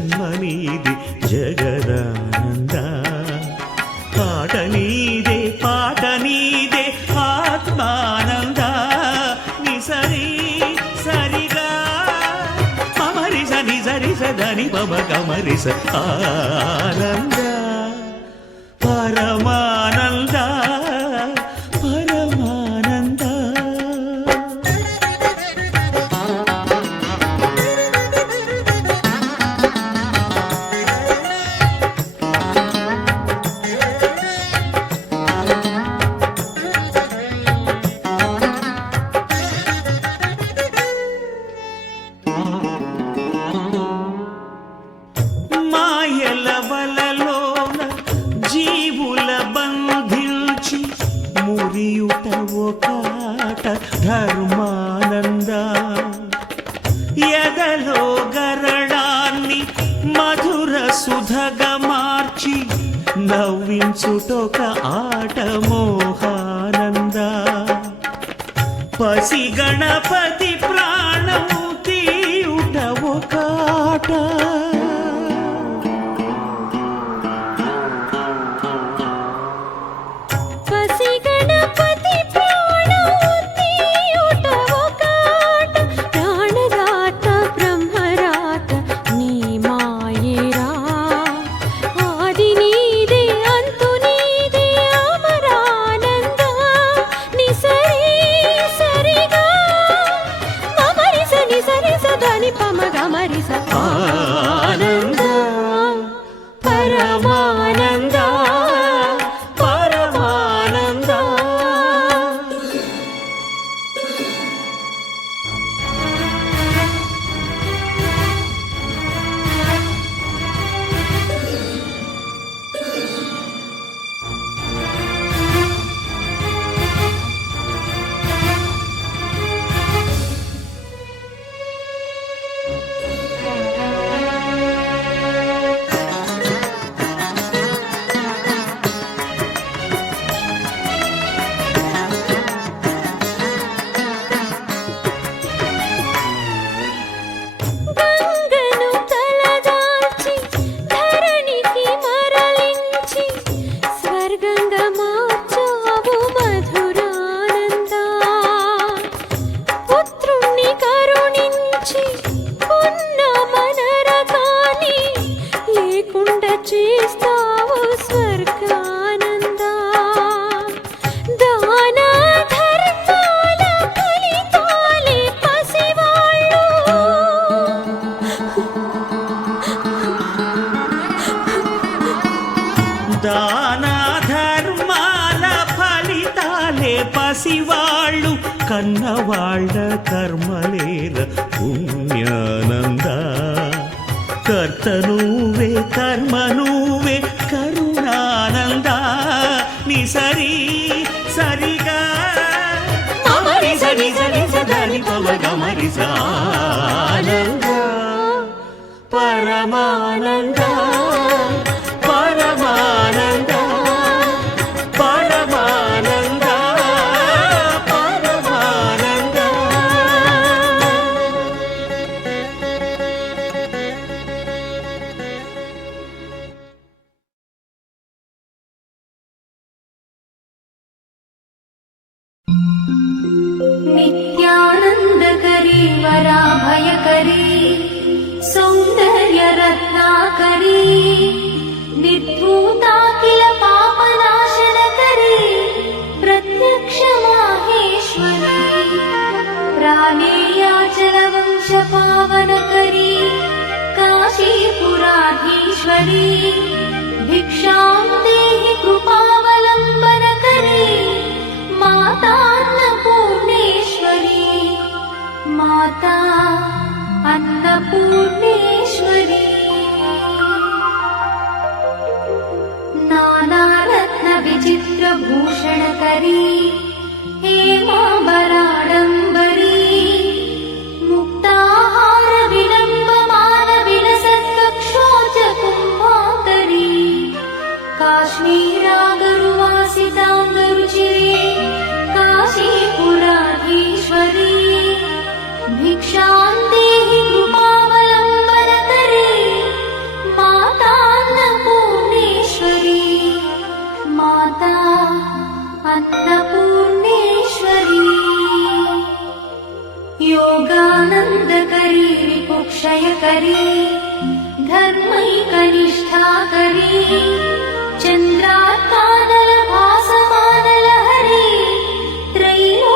జన్మనీది జగదానంద పాట నీదే పాట నీదే ఆత్మానంద నిసరి సరిగా మమరిస నిజరిస దని మమ గమరిస ఆనంద పరమానంద పరమానంద మాయల వలలోన జీవుల బంధించి మురియుట ఒకాట ధర్మానంద ఎదలో గరళాన్ని మధుర సుధగా మార్చి నవ్వించుటొక ఆట మోహానంద పసి గణపతి ప్రాణము తీయుట ఒకాట పసి గణపతి ప్రాణోత్తియుట ఒకాట ప్రాణదాత బ్రహ్మరాత నీ మాయేరా ఆది నీదే అంతు నీదే అమరానంద నిసరి సరిగా మమరిస నిసరిస దని పమ గమరిస ఆనంద పరమానంద పరమానంద గంగను తలదాల్చి ధరణికి మరలించి స్వర్గంగా మార్చావు మధురానంద పుత్రుణ్ణి కరుణించి ఉన్న మనరకాన్ని లేకుండా చేస్తావు స్వర్గానంద దాన ధర్మాల ఫలితాలే పసివాళ్ళు దాన ధర్మాల ఫలితాలే పసివాళ్ళు కన్నవాళ్ళ కర్మలేల పుణ్యానంద కర్త నువ్వే కర్మ నువ్వే కరుణానంద నిసరి సరిగా మమరిస నిజరిస దని పమ గమరిస ఆనంద పరమానంద పరమానంద పరమానంద పరమానంద नित्यानन्दकरी वराभयकरी सौन्दर्यरत्नाकरी निर्धूताखिल पापनाशनकरी प्रत्यक्षमाहेश्वरी प्राणेयाचलवंशपावनकरी काशीपुराधीश्वरी भिक्षां देहि कृपावलम्बनकरी मातान्नपूर्णेश्वरी माता अन्नपूर्णेश्वरी नानारत्नविचित्रभूषणकरी हेमाम्बराडम्बरी मुक्ताहारविलम्बमानविलसत्कक्षोजकुम्भाकरी काश्मीरागरुवासिताङ्गरुचिरे काशीपुराधीश्वरी भिक्षां देहि कृपावलम्बनकरी क्षयकरी धर्मैकनिष्ठाकरी चन्द्रार्कानलभासमानलहरी त्रैलोक्यरक्षाकरी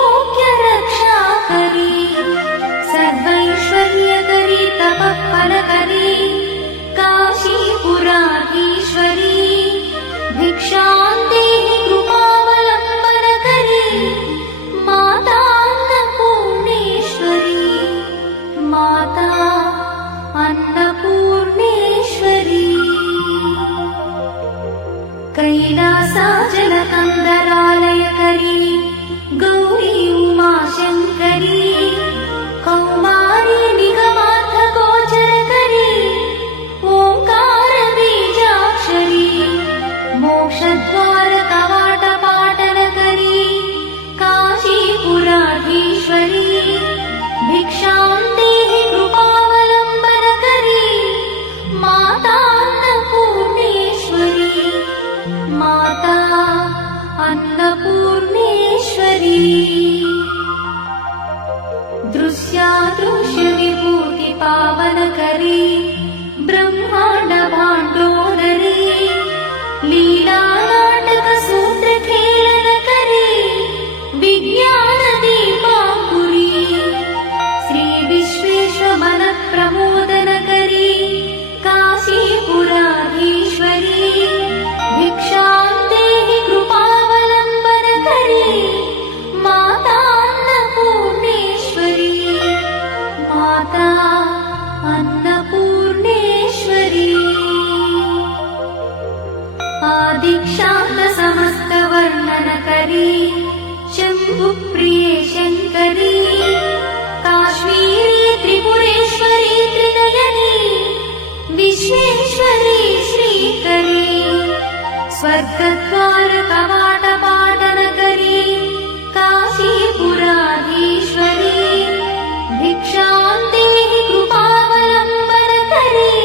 सर्वैश्वर्यकरी तपःफलकरी काशीपुराधीश्वरी भिक्षां देहि कृपावलम्बनकरी माता अन्नपूर्णेश्वरी माता अन्नपूर्णेश्वरी कैलासाचलकन्दरालयकरी गौरी उमाशङ्करी कौमारी निगमार्थगोचरकरी ओङ्कारबीजाक्षरी मोक्षद्वारकवाटपाटनकरी काशीपुराधीश्वरी भिक्षां देहि कृपावलम्बनकरी माता अन्नपूर्णेश्वरी माता अन्नपूर्णेश्वरी दृश्यादृश्यविभूतिपावनकरी ब्रह्माण्डभाण्डोदरी लीलानाटकसूत्रखेलनकरी विज्ञानदीपाङ्कुरी श्रीविश्वेश्वमनःप्रमोदनकरी काशीपुराधीश्वरी भिक्षां देहि कृपावलम्बनकरी माता अन्नपूर्णेश्वरी माता अन्नपूर्णेश्वरी आदिक्षान्तसमस्तवर्णनकरी शम्भुप्रिये शङ्करी काश्मीरी त्रिपुरेश्वरी त्रिनयनी विश्वेश्वरी श्रीकरी स्वर्गद्वारकवाटपाटनकरी काशीपुराधीश्वरी भिक्षां देहि कृपावलम्बनकरी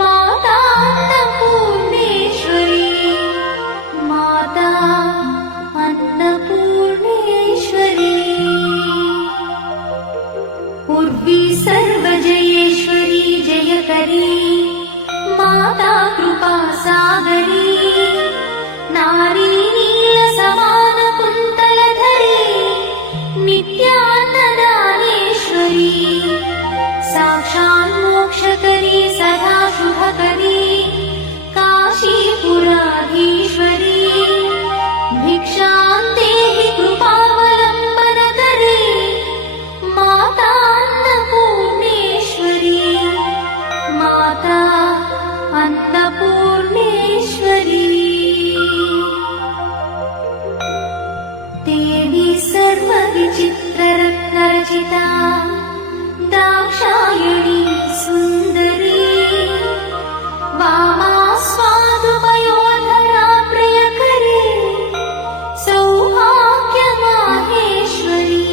माता अन्नपूर्णेश्वरी माता अन्नपूर्णेश्वरी उर्वी सर्वजयेश्वरी जयकरी माता कृपासागरी नारी नीलसमानकुन्तलधरी नित्यानदानेश्वरी साक्षान्मोक्षकरी सदा शुभकरी काशीपुराधीश्वरी भिक्षां देहि कृपावलम्बनकरी माता अन्नपूर्णेश्वरी माता अन्नपूर्णेश्वरी देवी सर्वविचित्ररत्नरचिता दाक्षायणी सुन्दरी वामास्वादुपयोधरा प्रियकरी सौभाग्यमाहेश्वरी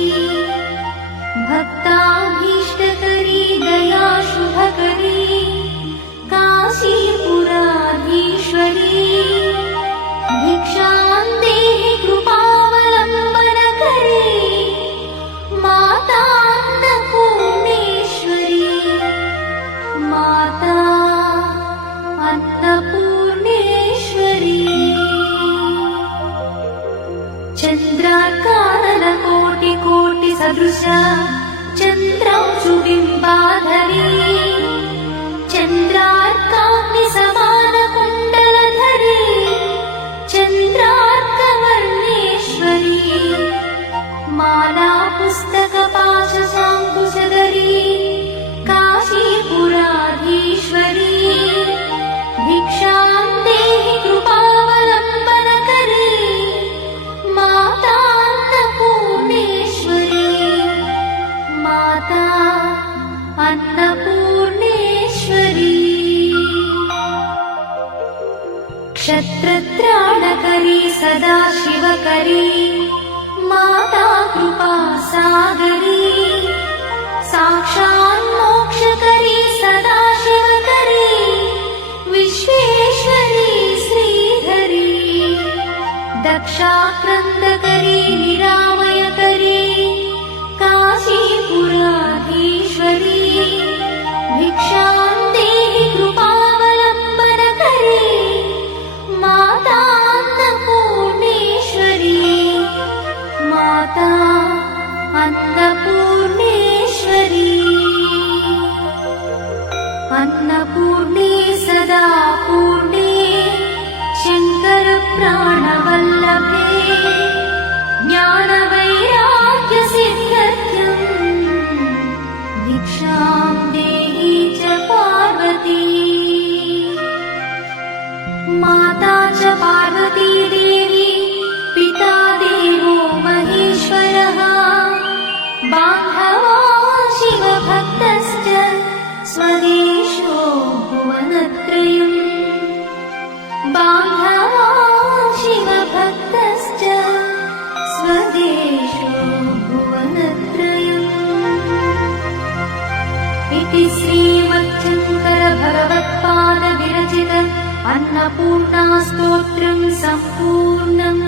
भक्ताभीष्टकरी दया शुभकरी काशीपुराधीश्वरी भिक्षां देहि कृपावलम्बनकरी माता अन्नपूर्णेश्वरी माता अन्नपूर्णेश्वरी चन्द्रार्कानलकोटिकोटिसदृश चन्द्रांशुबिम्बाधरी चन्द्रार्काग्निसमानकुण्डलधरी चन्द्रार्कवर्णेश्वरी माला पुस्तकपाशशाङ्कुशधरी काशीपुराधीश्वरी भिक्षां देहि कृपावलम्बनकरी माता अन्नपूर्णेश्वरी माता अन्नपूर्णेश्वरी क्षत्रत्राणकरी सदा शिवकरी माता कृपासागरी साक्षान्मोक्षकरी सदा शिवकरी विश्वेश्वरी श्रीधरी दक्षाक्रन्दकरी निरामयकरी काशीपुराधीश्वरी అన్నపూర్ణా స్తోత్రం సంపూర్ణం.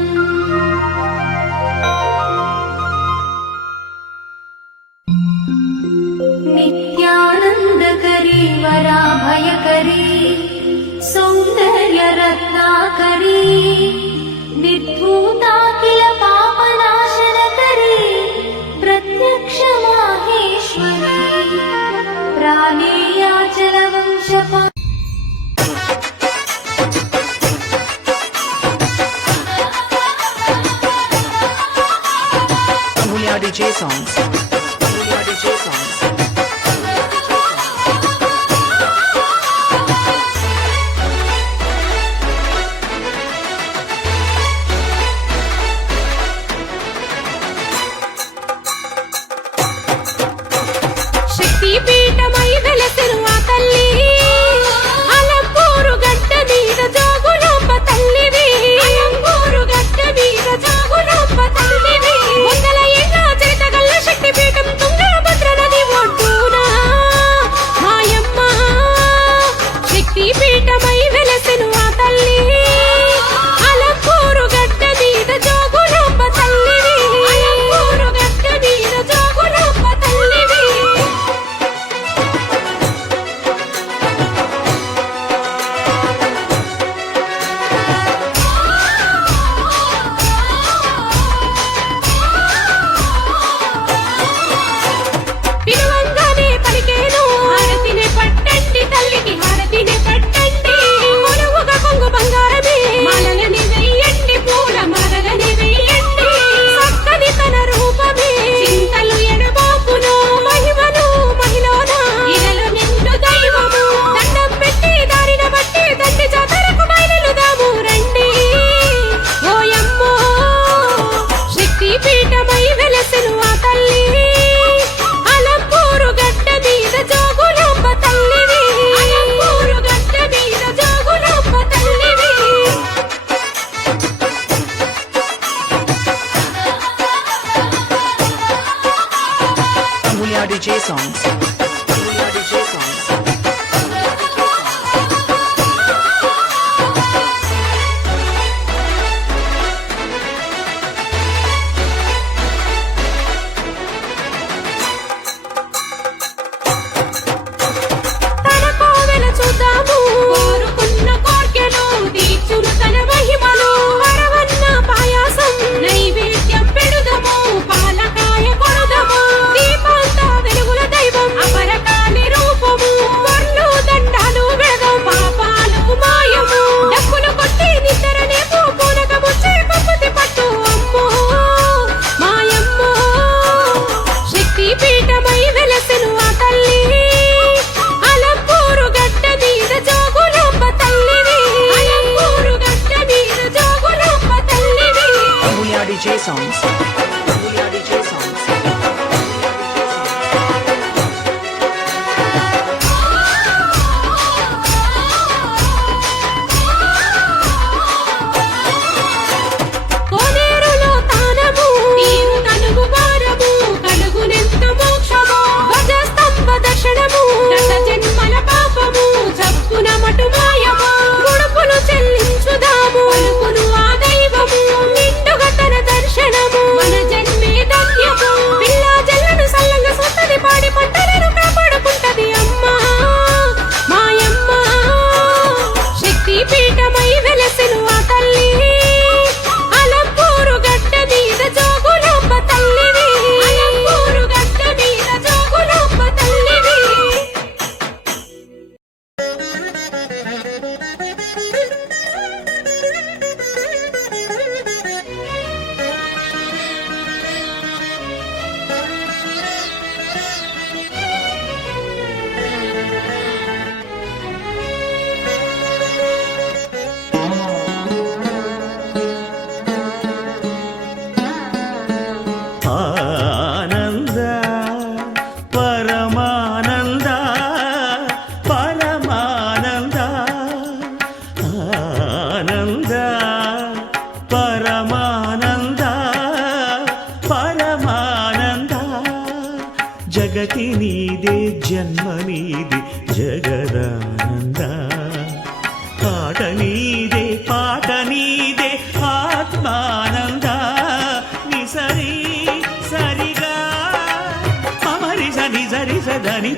నిత్యానందకరీ వరాభయకరీ సౌందర్యరత్నాకరీ నిర్ధూతాఖిల పాపనాశనకరీ ప్రత్యక్ష Maheshwari ప్రాణేయాచల వంశపా Amulya DJ songs. Amulya DJ songs. శక్తి పీఠమై వెలసెను ఆ తల్లి అలంపూరు గడ్డ మీద జోగులాంబ తల్లివి అలంపూరు గడ్డ మీద జోగులాంబ తల్లివి వందల ఏళ్ళ చరితగల్ల శక్తి పీఠం తుంగభద్ర నది ఒడ్డున మాయమ్మ శక్తి పీఠమై వెలసెను ఆ తల్లి అలంపూరు గడ్డ మీద జోగులాంబ తల్లివి అలంపూరు గడ్డ మీద జోగులాంబ తల్లివి పిలువంగానే పలికేను హారతిని పట్టండి తల్లికి హారతిని పట్టండి కొలువుగా కొంగు బంగారమే మాలలని వెయ్యండి పూల మాలలని వెయ్యండి చక్కని తన రూపమే చింతలు ఎడబాపును మహిమను మహిళన ఇలలో నిండు దైవము దండం పెట్టి దారిన బట్టి తండ్రి జాతరకు బయలుదాము రండి ఓయమ్మో శక్తి పీఠమై వెలసెను ఆ తల్లి అలంపూరు గడ్డ మీద జోగులాంబ తల్లివి అలంపూరు గడ్డ మీద జోగులాంబ తల్లివి Amulya DJ songs. Amulya DJ songs. తన కోవెల చూద్దాము కోరుకున్న కోర్కెలు తీర్చును తన మహిమలు వరవన్న పాయాసం నైవేద్యం పెడుదము పాలకాయ కొడుదము దీపాంత వెలుగుల దైవం అపరకాలి రూపము వర్లు దండాలు వేదం పాపాలు మాయము డప్పులు కొట్టి నిద్రనేమో పూనక ముచ్చి పప్పుతి పట్టు అమ్మో మాయమ్మో శక్తి పీఠమై వెలసెను ఆ తల్లి అలంపూరు గడ్డ మీద జోగులాంబ తల్లివి అలంపూరు గడ్డ మీద జోగులాంబ తల్లివి Amulya DJ songs. Amulya DJ songs. కోనేరులో తానము తీరు తనుగు భారము కలుగునెంత మోక్షము ధ్వజస్తంభ దర్శనము దశ జన్మల పాపము చప్పున మటు మాయము ముడుపులు చెల్లించుదాము పలుకును ఆ దైవము నిండుగా తన దర్శనము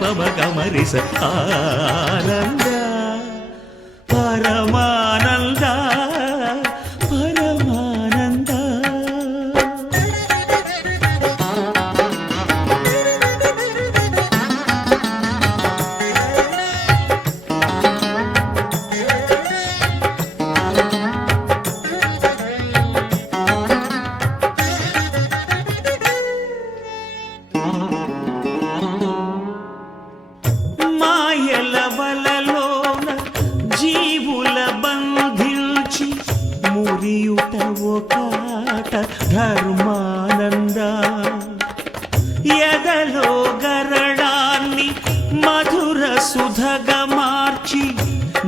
పమ గమరిస ఆనంద పరమానంద పరమానంద. మాయల వలలోన జీవుల బంధించి మురియుట ఒకాట ధర్మానంద. ఎదలో గరడాన్ని మధుర సుధగా మార్చి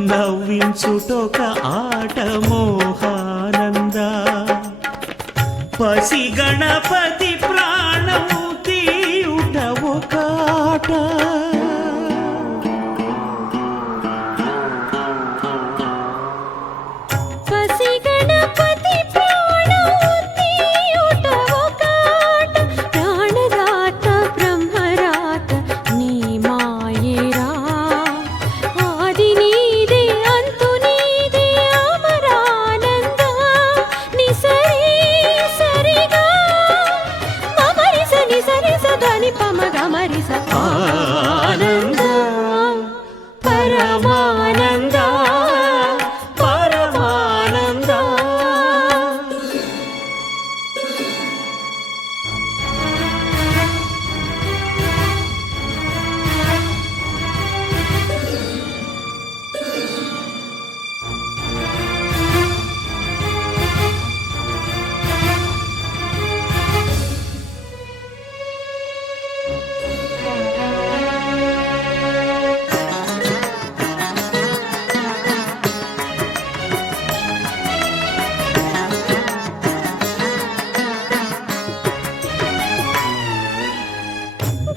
నవ్వించుటొక ఆట మోహానంద. పసి గణపతి ప్రాణము తీయుట ఒకాట పసి గణపతి ప్రాణము తీయుట ఒకాట ప్రాణదాత బ్రహ్మరాత నీ మాయేరా. ఆది నీదే అంతు నీదే అమరానంద. ని సరి సరిగా మమరిస ని సరి సదని పమ గమరిస ఆనంద పరమానంద పరమానంద.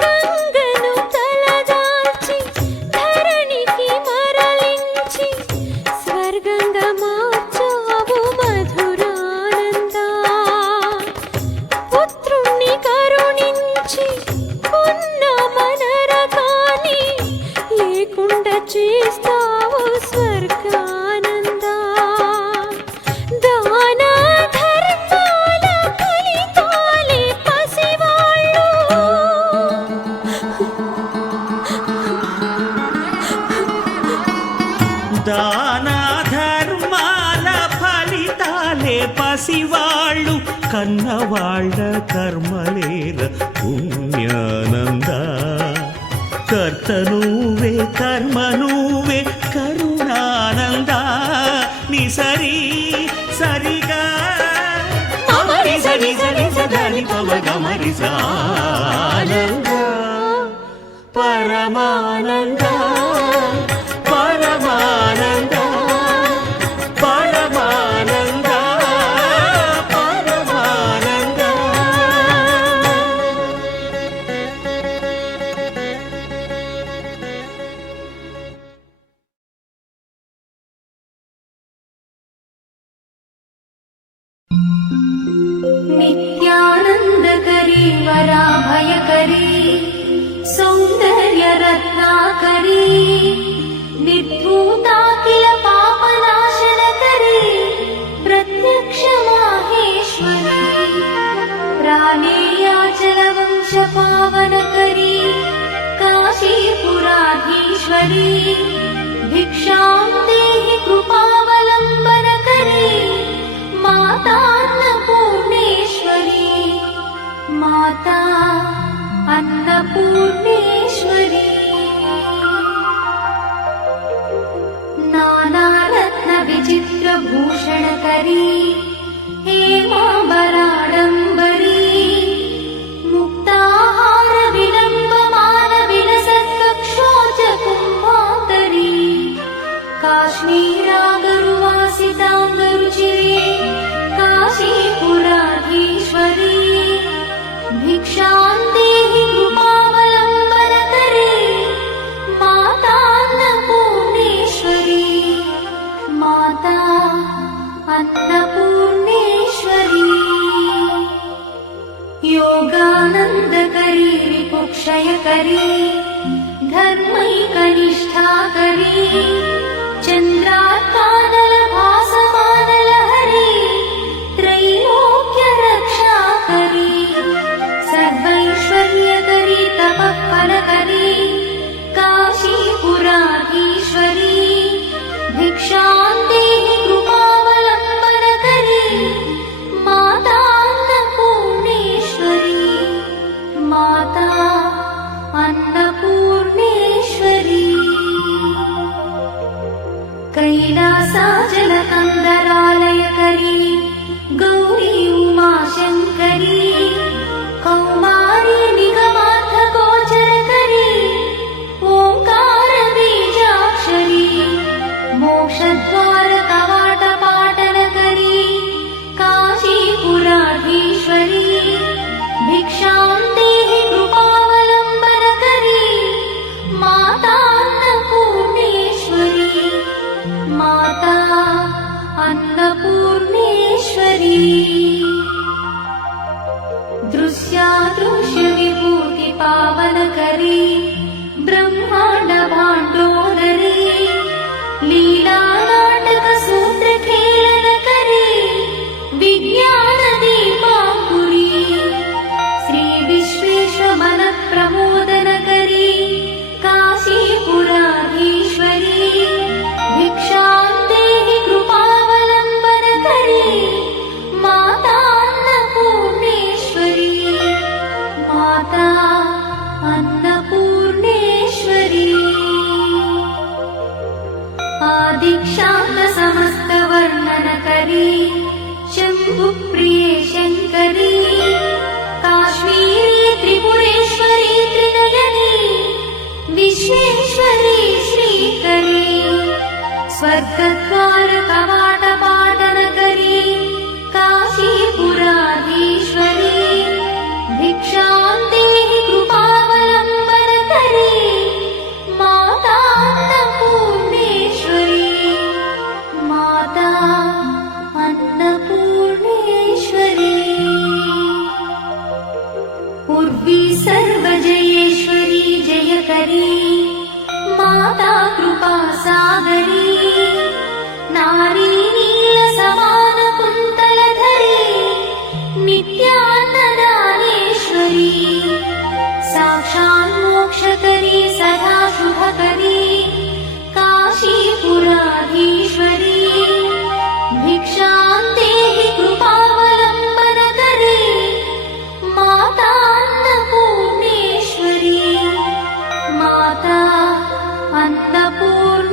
గంగను తలదాల్చి ధరణికి మరలించి స్వర్గంగా మార్చావు మధురానంద. పుత్రుణ్ణి కరుణించి ఉన్న మనరకాన్ని లేకుండా చేస్తావు స్వర్గానంద. దాన ధర్మాల ఫలితాలే పసివాళ్ళు. దాన ధర్మాల ఫలితాలే పసివాళ్ళు కన్నవాళ్ళ కర్మలేర పుణ్యానంద. కర్త నువ్వే కర్మ నువ్వే కరుణానంద. ని సరి సరిగా మమరి సరి సరి సదని పమ గమరిస ఆనంద పరమానంద పరమానంద పరమానంద పరమానంద. नित्यानन्दकरी वराभयकरी सौन्दर्यरत्नाकरी निर्धूताखिल पापनाशनकरी प्रत्यक्ष माहेश्वरी प्राणेयाचलवंशपावनकरी काशीपुराधीश्वरी भिक्षां देहि कृपावलम्बनकरी माता अन्नपूर्णेश्वरी माता अन्नपूर्णेश्वरी. नानारत्न विचित्रभूषणकरी हेमाम्बराडम्बरी मुक्ताहार विलम्बमान विलसत्कक्षोच कुम्भान्तरी काश्मीरागरुवासिताङ्गरुचिरे काशीपुराधीश्वरी भिक्षां देहि कृपावलम्बनकरी माता अन्नपूर्णेश्वरी माता अन्नपूर्णेश्वरी. योगानन्दकरी विपुक्षयकरी चन्द्रार्कानलभासमानलहरी त्रैलोक्यरक्षाकरी सर्वैश्वर्यकरी तपःफलकरी काशीपुराधीश्वरी भिक्षां देहि कृपावलम्बनकरी माता अन्नपूर्णेश्वरी माता अन्नपूर्णेश्वरी कैलासाचलकन्दरालयकरी गौरी उमाशङ्करी कौमारी निगमार्थगोचरकरी ओङ्कारबीजाक्षरी मोक्षद्वारकवाटपाटनकरी काशीपुराधीश्वरी भिक्षां देहि कृपावलम्बनकरी माता अन्नपूर्णेश्वरी माता अन्नपूर्णेश्वरी दृश्यादृश्यविभूतिपावनकरी ब्रह्माण्डभाण्डोदरी लीलानाटकसूत्रखेलनकरी विज्ञानदीपाङ्कुरी श्रीविश्वेशमनप्रमोदनकरी काशीपुराधीश्वरी भिक्षां देहि कृपावलम्बनकरी माता अन्नपूर्णेश्वरी माता अन्नपूर्णेश्वरी आदिक्षान्तसमस्तवर्णनकरी शम्भुप्रिये शङ्करी काश्मीरी त्रिपुरेश्वरी त्रिनयनी विश्वेश्वरी श्रीकरी स्वर्गद्वारकवाटपाटनकरी काशीपुराधीश्वरी भिक्षां देहि कृपावलम्बनकरी माता अन्नपूर्णेश्वरी माता अन्नपूर्णेश्वरी उर्वी सर्वजयेश्वरी जयकरी माता कृपासागरी नारी नीलसमानकुन्तलधरी नित्यानदानेश्वरी साक्षान्मोक्षकरी सदा शुभकरी काशीपुराधीश्वरी भिक्षां देहि कृपावलम्बनकरी माता अन्नपूर्णेश्वरी माता अन्नपूर्णेश्वरी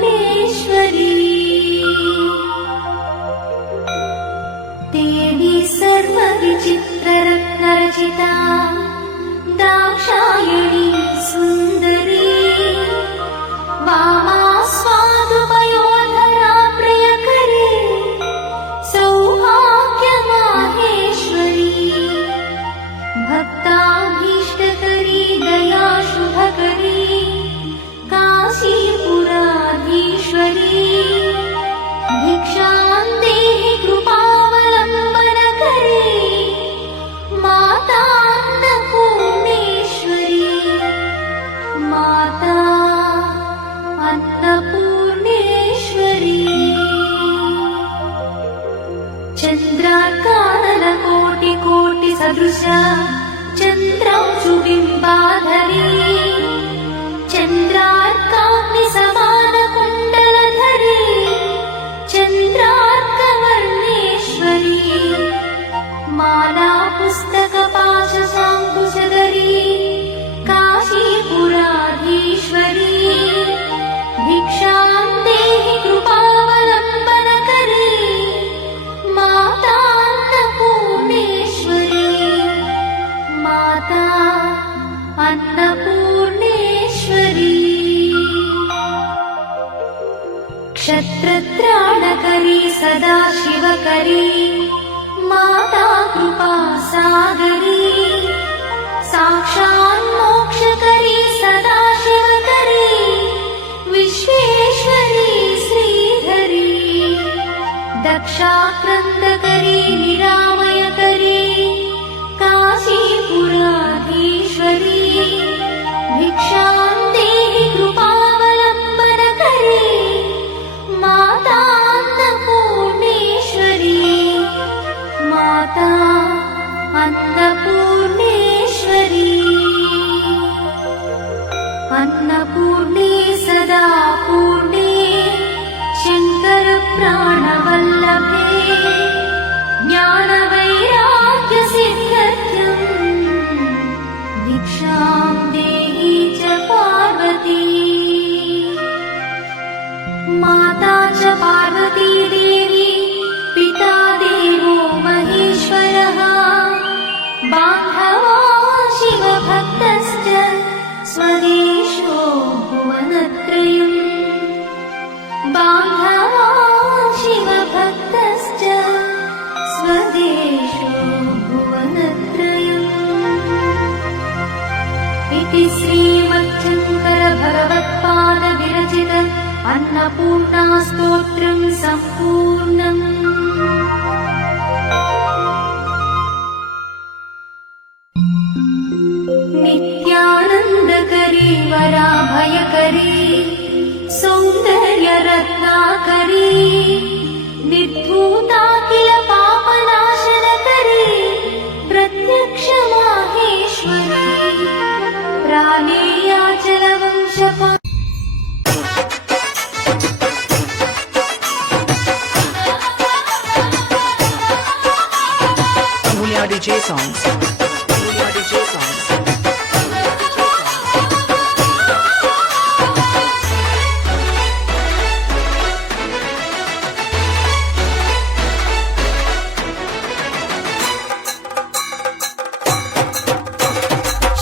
देवी सर्वविचित्ररत्नरचिता दाक्षायणी सुन्दरी वामा स्वादुपयोधरा प्रियकरी सौभाग्यमाहेश्वरी भक्ताभीष्टकरी दयाशुभकरी काशीपुराधीश्वरी भिक्षां देहि कृपावलम्बनकरी माता अन्नपूर्णेश्वरी माता अन्नपूर्णेश्वरी चन्द्रार्कानलकोटिकोटिसदृश चन्द्रांशुबिम्बाधरी चन्द्रार्काग्निसमानकुण्डलधरी चन्द्रार्कवर्णेश्वरी माला पुस्तकपाशसाङ्कुशधरी काशीपुराधीश्वरी भिक्षां देहि कृपावलम्बनकरी माता अन्नपूर्णेश्वरी माता अन्नपूर्णेश्वरी क्षत्रत्राणकरी सदा शिवकरी माता कृपासागरी साक्षान्मोक्षकरी सदा शिवकरी विश्वेश्वरी श्रीधरी दक्षाक्रन्दकरी निरामयकरी काशीपुराधीश्वरी भिक्षां देहि कृपावलम्बनकरी అన్నపూర్ణా స్తోత్రం సంపూర్ణం. నిత్యానందకరీ వరాభయకరీ సౌందర్యరత్నాకరీ నిర్ధూతాఖిల పాపనాశనకరీ ప్రత్యక్ష Maheshwari ప్రాళేయాచల వంశపా Amulya DJ songs. Amulya DJ songs.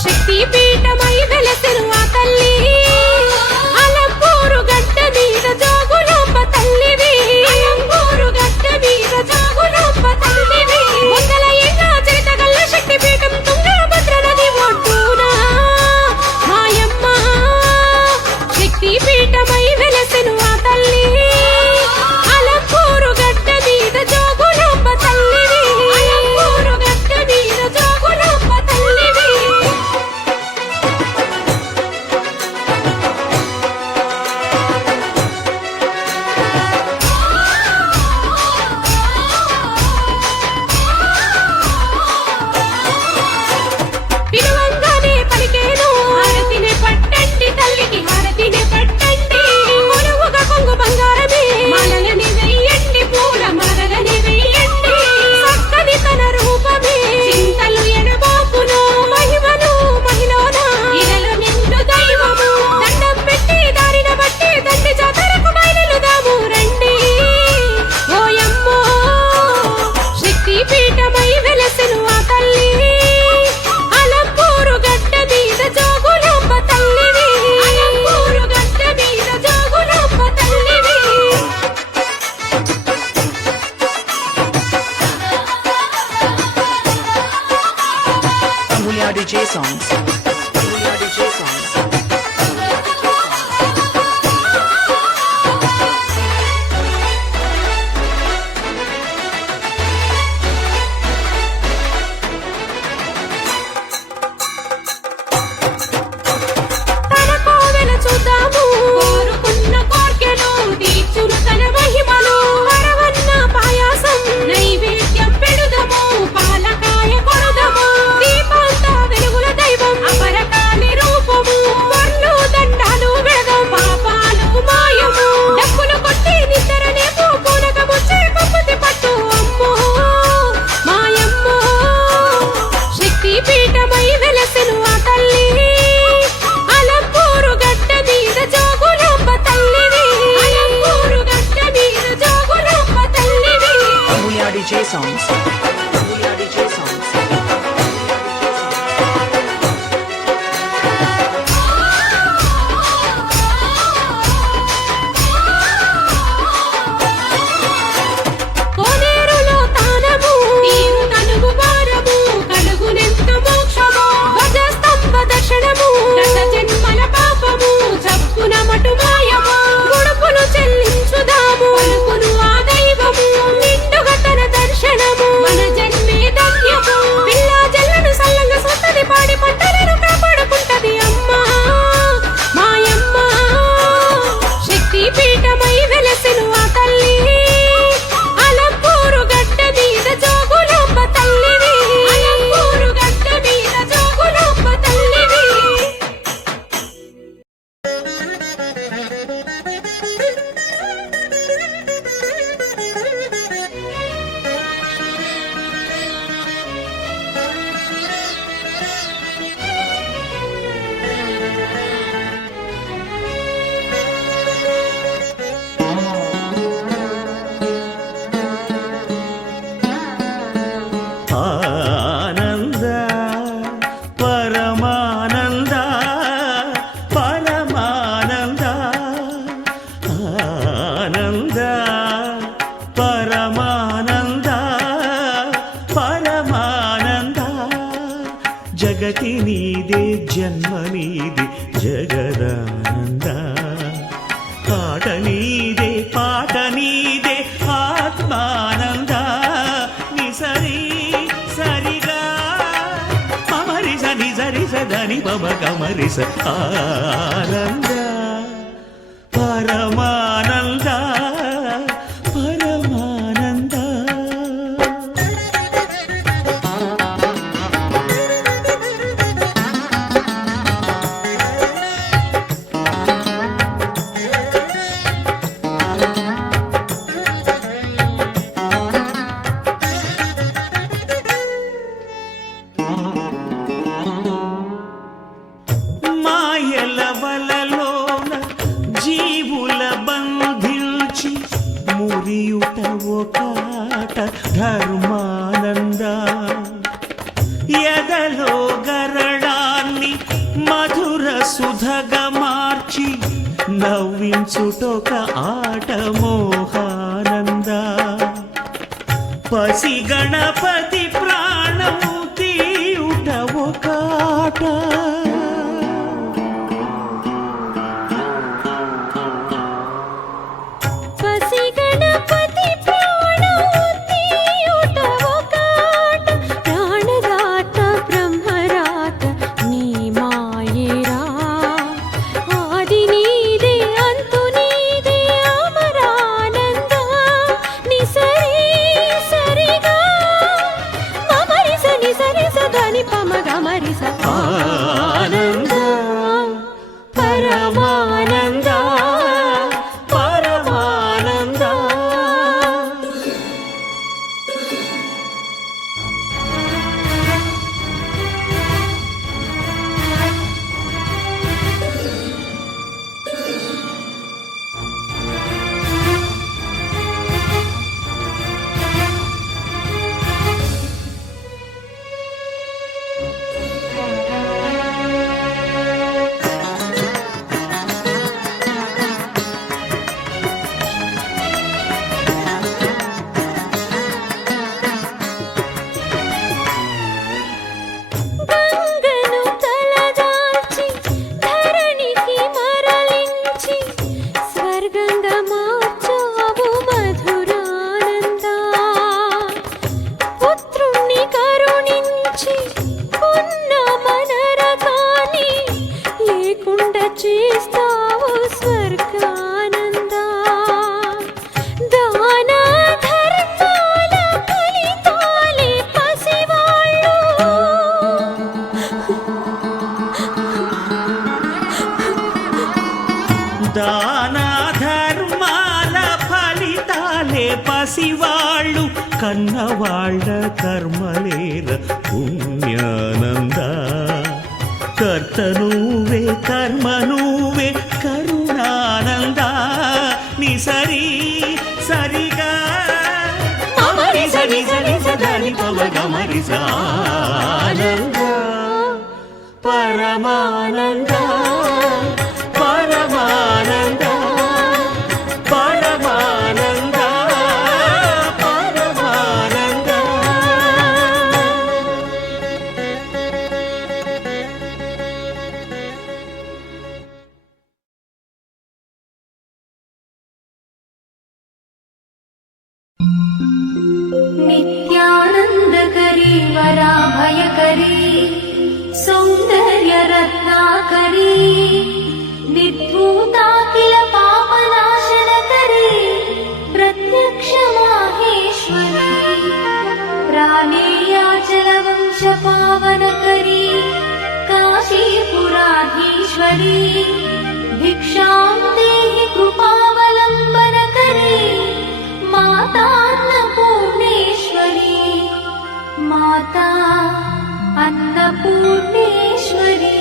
శక్తి పీఠమై వెలసెను ఆ తల్లి అలంపూరు గడ్డ మీద జోగులాంబ తల్లివి అలంపూరు గడ్డ మీద జోగులాంబ తల్లివి వందల ఏళ్ళ చరిత గల్ల శక్తి పీఠం తుంగభద్ర నది ఒడ్డున మాయమ్మ శక్తి పీఠమై వెలసెను ఆ తల్లి అలంపూరు గడ్డ మీద జోగులాంబ తల్లివి అలంపూరు గడ్డ మీద జోగులాంబ తల్లివి పిలువంగానే పలికేను హారతిని పట్టండి తల్లికి హారతిని పట్టండి కొలువుగా కొంగు బంగారమే మాలలని వెయ్యండి పూల మాలలని వెయ్యండి చక్కని తన రూపమే చింతలు ఎడబాపును మహిమను మహిళన ఇరలు నిండు దైవము దండం పెట్టి దారిన బట్టి దండి జాతరకు బయలుదాము రండి ఓయమ్మో శక్తి పీఠమై వెలసెను ఆ తల్లి అలంపూరు గడ్డ మీద జోగులాంబ తల్లివి అలంపూరు గడ్డ మీద జోగులాంబ తల్లివి Amulya DJ songs. Amulya DJ songs. తన కోవెల చూద్దాము కోరుకున్న కోర్కెలు తీర్చును తన మహిమలు వరవన్న పాయాసం నైవేద్యం పెడుదము పాలకాయ కొడుదము దీపాంత వెలుగుల దైవం అపరకాలి రూపము వర్లు దండాలు వేదం పాపాలు మాయము డప్పులు కొట్టి నిద్రనే పూనక ముచ్చే పప్పతి పట్టు అమ్మో మాయమ్మో శక్తి పీఠమై వెలసెను ఆ తల్లి అలంపూరు గడ్డ మీద జోగులాంబ తల్లివి అలంపూరు గడ్డ మీద జోగులాంబ తల్లివి Amulya DJ songs. Amulya DJ songs. కోనేరులో తానము తీరు తనుగు భారము కలుగునెంత మోక్షము గజస్తంభ దర్శనము గత జన్మల పాపము చప్పున మటు మాయము గుడుపులు చెల్లించుదాము పలుకును ఆ దైవము నిండుగా తన దర్శనము మన జన్మే ధన్యము పిల్లా జల్లను సల్లంగా సొత్తది పాడి పంటలను కాపాడుకుంటది అమ్మా మాయమ్మ శక్తి పీఠమై వెలసెను ఆ తల్లి అలంపూరు గడ్డ మీద జోగులాంబ తల్లివి అలంపూరు గడ్డ మీద జోగులాంబ తల్లివి ఆనంద పరమానంద పరమానంద ఆనంద పరమానంద పరమానంద జగతి నీదే జన్మ నీది జగదానంద ఆట దని పమ గమరిస ఆనంద పరమానంద పరమానంద. మాయల వలలోన జీవుల బంధించి మురియుట ఒకాట ధర్మానంద. ఎదలో గరళాన్ని మధుర సుధగా మార్చి నవ్వించుటొక ఆట మోహానంద. పసి గణపతి ప్రాణము తీయుట ఒకాట పసి గణపతి ప్రాణోత్తియుట ఒకాట ప్రాణదాత బ్రహ్మరాత నీ మాయేరా. ఆది నీదే అంతు నీదే అమరానంద. నిసరి సరిగా మమరిస నిసరి సదని పమ గమరిస ఆనంద పరమానంద పరమానంద. గంగను తలదాల్చి ధరణికి మరలించి స్వర్గంగా మార్చావు మధురానంద. పుత్రుణ్ణి కరుణించి ఉన్న మనరకాన్ని లేకుండా చేస్తావు స్వర్గానంద. దాన ధర్మాల ఫలితాలే పసివాళ్ళు. దాన ధర్మాల ఫలితాలే పసివాళ్ళు కన్నవాళ్ళ కర్మలేర పుణ్యానంద. కర్త నువ్వే కర్మ నువ్వే కరుణానంద. నిసరి సరిగా మమరిస నిసరి సదని పమ గమరిస ఆనంద పరమానంద పరమానంద పరమానంద పరమానంద. नित्यानन्दकरी वराभयकरी सौन्दर्यरत्नाकरी निर्धूताखिल पापनाशनकरी प्रत्यक्ष माहेश्वरी प्राणेयाचलवंशपावनकरी काशीपुराधीश्वरी भिक्षां देहि कृपावलम्बनकरी मातान्नपूर्णेश्वरी माता अन्नपूर्णेश्वरी.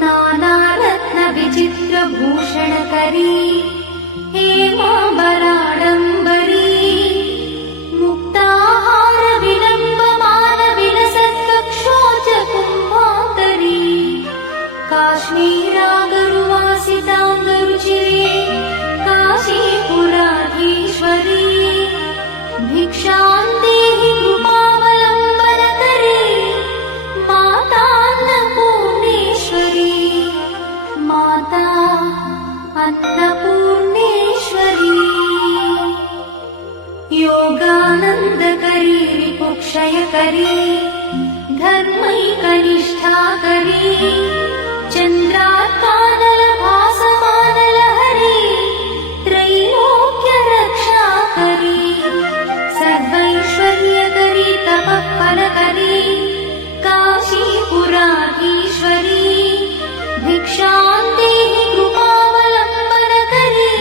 नानारत्नविचित्रभूषणकरी हेमाम्बराडम्बरी मुक्ताहारविलम्बमानविलसत्कक्षोजकुम्भाकरी काश्मीरागरुवासिताङ्गरुचिरे काशीपुराधीश्वरी भिक्षां देहि कृपावलम्बनकरी मातान्नपूर्णेश्वरी माता अन्नपूर्णेश्वरी. योगानन्दकरी रिपुक्षयकरी धर्मैकनिष्ठाकरी चन्द्रार्कानलभासमानलहरी त्रैलोक्यरक्षाकरी सर्वैश्वर्यकरी तपःफलकरी काशीपुराधीश्वरी भिक्षां देहि कृपावलम्बनकरी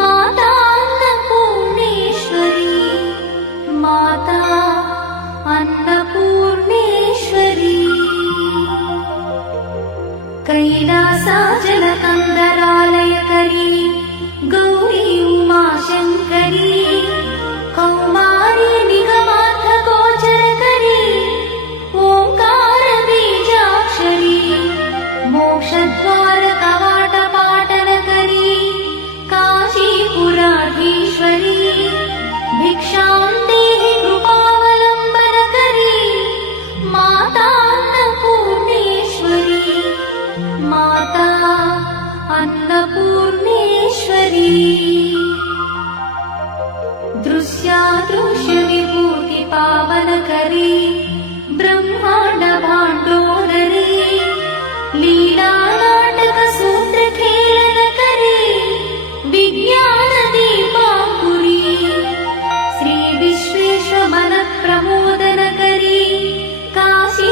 माता अन्नपूर्णेश्वरी माता अन्नपूर्णेश्वरी कैलासाचलकन्दरालयकरी गौरी उमाशङ्करी कौमारी निगमार्थगोचरकरी ओङ्कारबीजाक्षरी मोक्षद्वारकवाटपाटनकरी काशीपुराधीश्वरी भिक्षां देहि कृपावलम्बनकरी माता अन्नपूर्णेश्वरी माता अन्नपूर्णेश्वरी दृश्यादृश्यविभूतिपावनकरी ब्रह्माण्डभाण्डोदरी लीलानाटकसूत्रखेलनकरी विज्ञानदीपाङ्कुरी श्रीविश्वेशमनप्रमोदनकरी काशीपुराधीश्वरी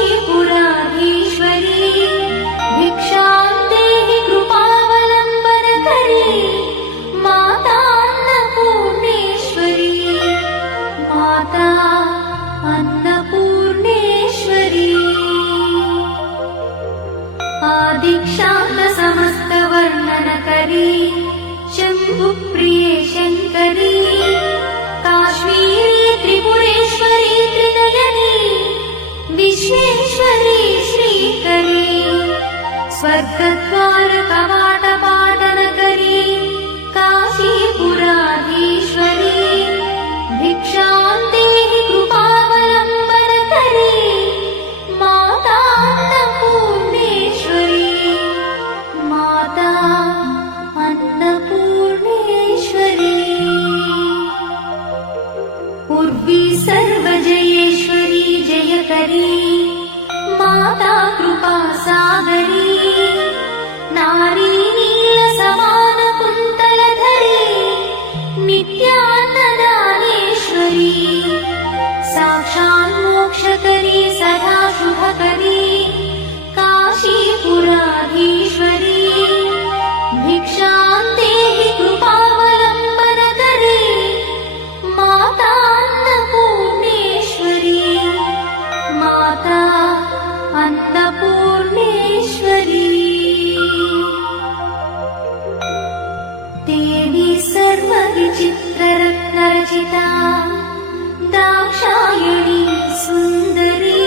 भिक्षां देहि कृपावलम्बनकरी माता अन्नपूर्णेश्वरी माता अन्नपूर्णेश्वरी आदिक्षान्तसमस्तवर्णनकरी शम्भुप्रिये शङ्करी काश्मीरी त्रिपुरेश्वरी त्रिनयनी विश्वेश्वरी श्रीकरी स्वर्गद्वारकवाटपाटनकरी काशीपुराधीश्वरी भिक्षां देहि कृपावलम्बनकरी माता अन्नपूर्णेश्वरी माता अन्नपूर्णेश्वरी उर्वी सर्वजयेश्वरी जयकरी माता कृपासागरी नारी नीलसमानकुन्तलधरी नित्यान्नदानेश्वरी साक्षान्मोक्षकरी सदा शुभकरी काशीपुराधीश्वरी भिक्षां देहि कृपावलम्बनकरी माता अन्नपूर्णेश्वरी माता अन्नपूर्णेश्वरी देवी सर्वविचित्ररत्नरचिता दाक्षायणी सुन्दरी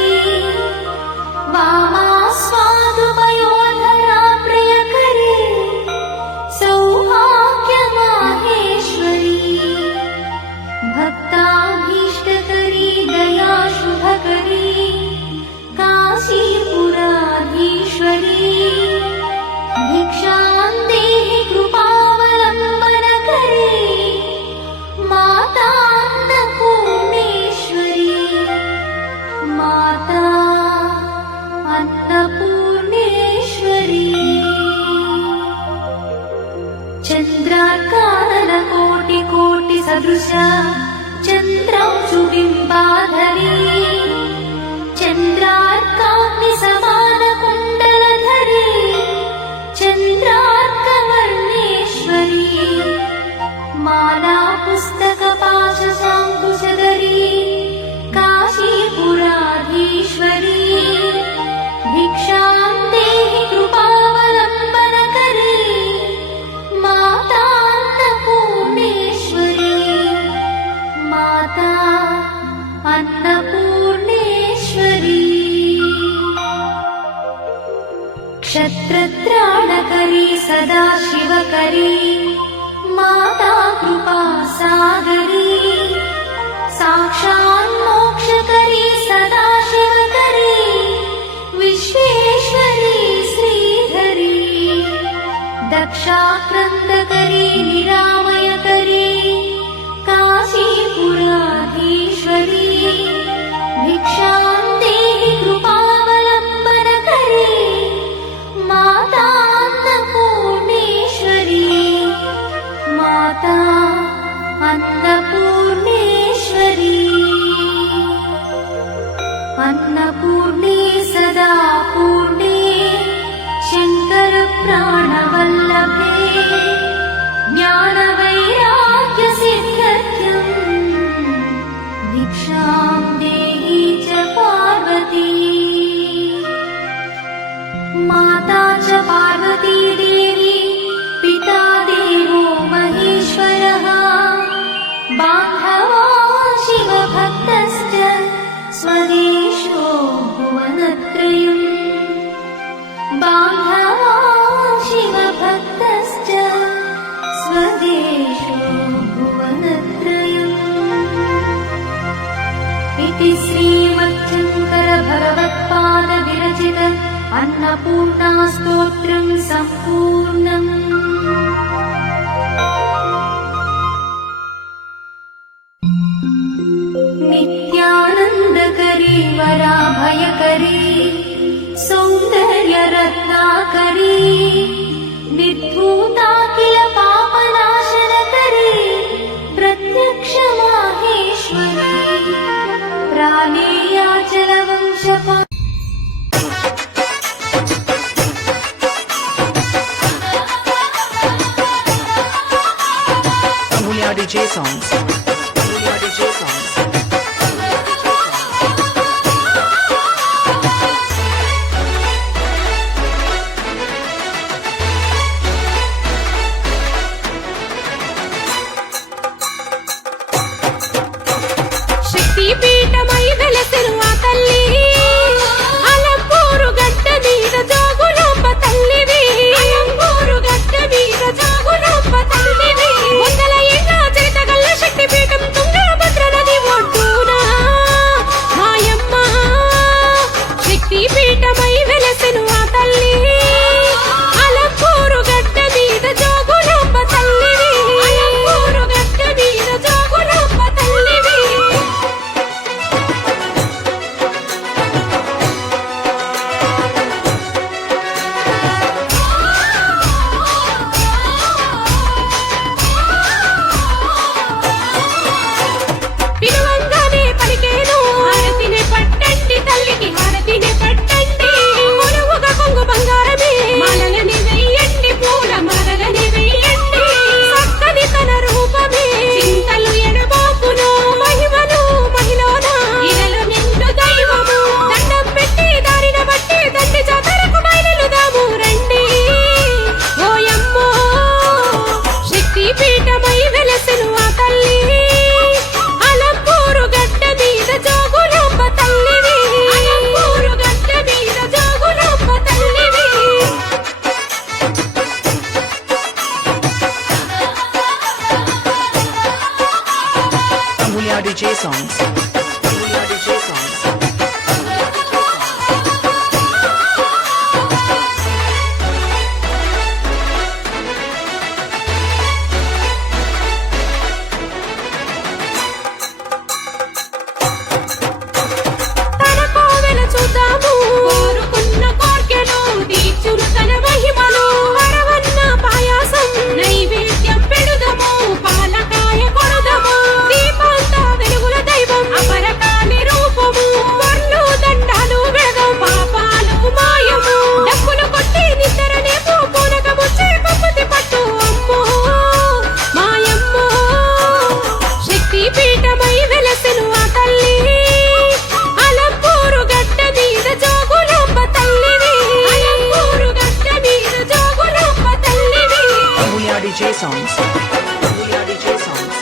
वामा स्वादुपयोधरा प्रियकरी सौभाग्यमाहेश्वरी भक्ताभीष्टकरी दया शुभकरी काशीपुराधीश्वरी भिक्षां देहि कृपावलम्बनकरी माता अन्नपूर्णेश्वरी माता अन्नपूर्णेश्वरी चन्द्रार्कानलकोटिकोटिसदृशा चन्द्रांशुबिम्बाधरी चन्द्रार्काग्निसमानकुण्डलधरी चन्द्रार्कवर्णेश्वरी माला पुस्तकपाशशाङ्कुशधरी काशीपुराधीश्वरी भिक्षां देहि कृपावलम्बनकरी माता अन्नपूर्णेश्वरी माता अन्नपूर्णेश्वरी क्षत्रत्राणकरी सदा शिवकरी माता कृपासागरी साक्षान्मोक्षकरी सदा शिवकरी विश्वेश्वरी श्रीधरी दक्षाक्रन्दकरी निरामयकरी काशीपुराधीश्वरी भिक्षां देहि भुवनत्रयम् इति श्रीमच्छङ्करभगवत्पादविरचित अन्नपूर्णा स्तोत्रं सम्पूर्णम्। नित्यानन्दकरी वराभयकरी सौन्दर्यरत्नाकरी निर्धूताखिल पापनाशनकरी प्रत्यक्ष Maheshwari प्राणेयाचलवंशपा Amulya DJ songs. Amulya DJ songs. శక్తి పీఠమై వెలసెను ఆ తల్లి అలంపూరు గడ్డ మీద జోగులాంబ తల్లివి అలంపూరు గడ్డ మీద జోగులాంబ తల్లివి వందల ఏళ్ళ చరితగల్ల శక్తి పీఠం తుంగభద్ర నది ఒడ్డున మాయమ్మ శక్తి పీఠమై వెలసెను ఆ తల్లి అలంపూరు గడ్డ మీద జోగులాంబ తల్లివి అలంపూరు గడ్డ మీద జోగులాంబ తల్లివి పిలువంగానే పలికేను హారతిని పట్టండి తల్లికి హారతిని పట్టండి కొలువుగా కొంగు బంగారమే మాలలని వెయ్యండి పూల మాలలని వెయ్యండి చక్కని తన రూపమే చింతలు ఎడబాపును మహిమను మహిళన ఇలలో నిండు దైవము దండం పెట్టి దారిన బట్టి తండ్రి జాతరకు బయలుదాము రండి ఓయమ్మో శక్తి పీఠమై వెలసెను ఆ తల్లి అలంపూరు గడ్డ మీద జోగులాంబ తల్లివి అలంపూరు గడ్డ మీద జోగులాంబ తల్లివి Amulya DJ songs. Amulya DJ songs. తన కోవెల చూద్దాము కోరుకున్న కోర్కెలు తీర్చును తన మహిమలు పరవన్న పాయాసం నైవేద్యం పెడుదము పాలకాయ కొడుదము దీపాంత వెలుగుల దైవం అపరకాలి రూపము వర్లు దండాలు వెడదం పాపాలు మాయము డప్పులు కొట్టి నిద్రనే పూనక ముచ్చే పప్పతి పట్టు అమ్మో మాయమ్మో శక్తి పీఠమై వెలసెను ఆ తల్లి అలంపూరు గడ్డ మీద జోగులాంబ తల్లివి అలంపూరు గడ్డ మీద జోగులాంబ తల్లివి Amulya DJ songs. Amulya DJ songs.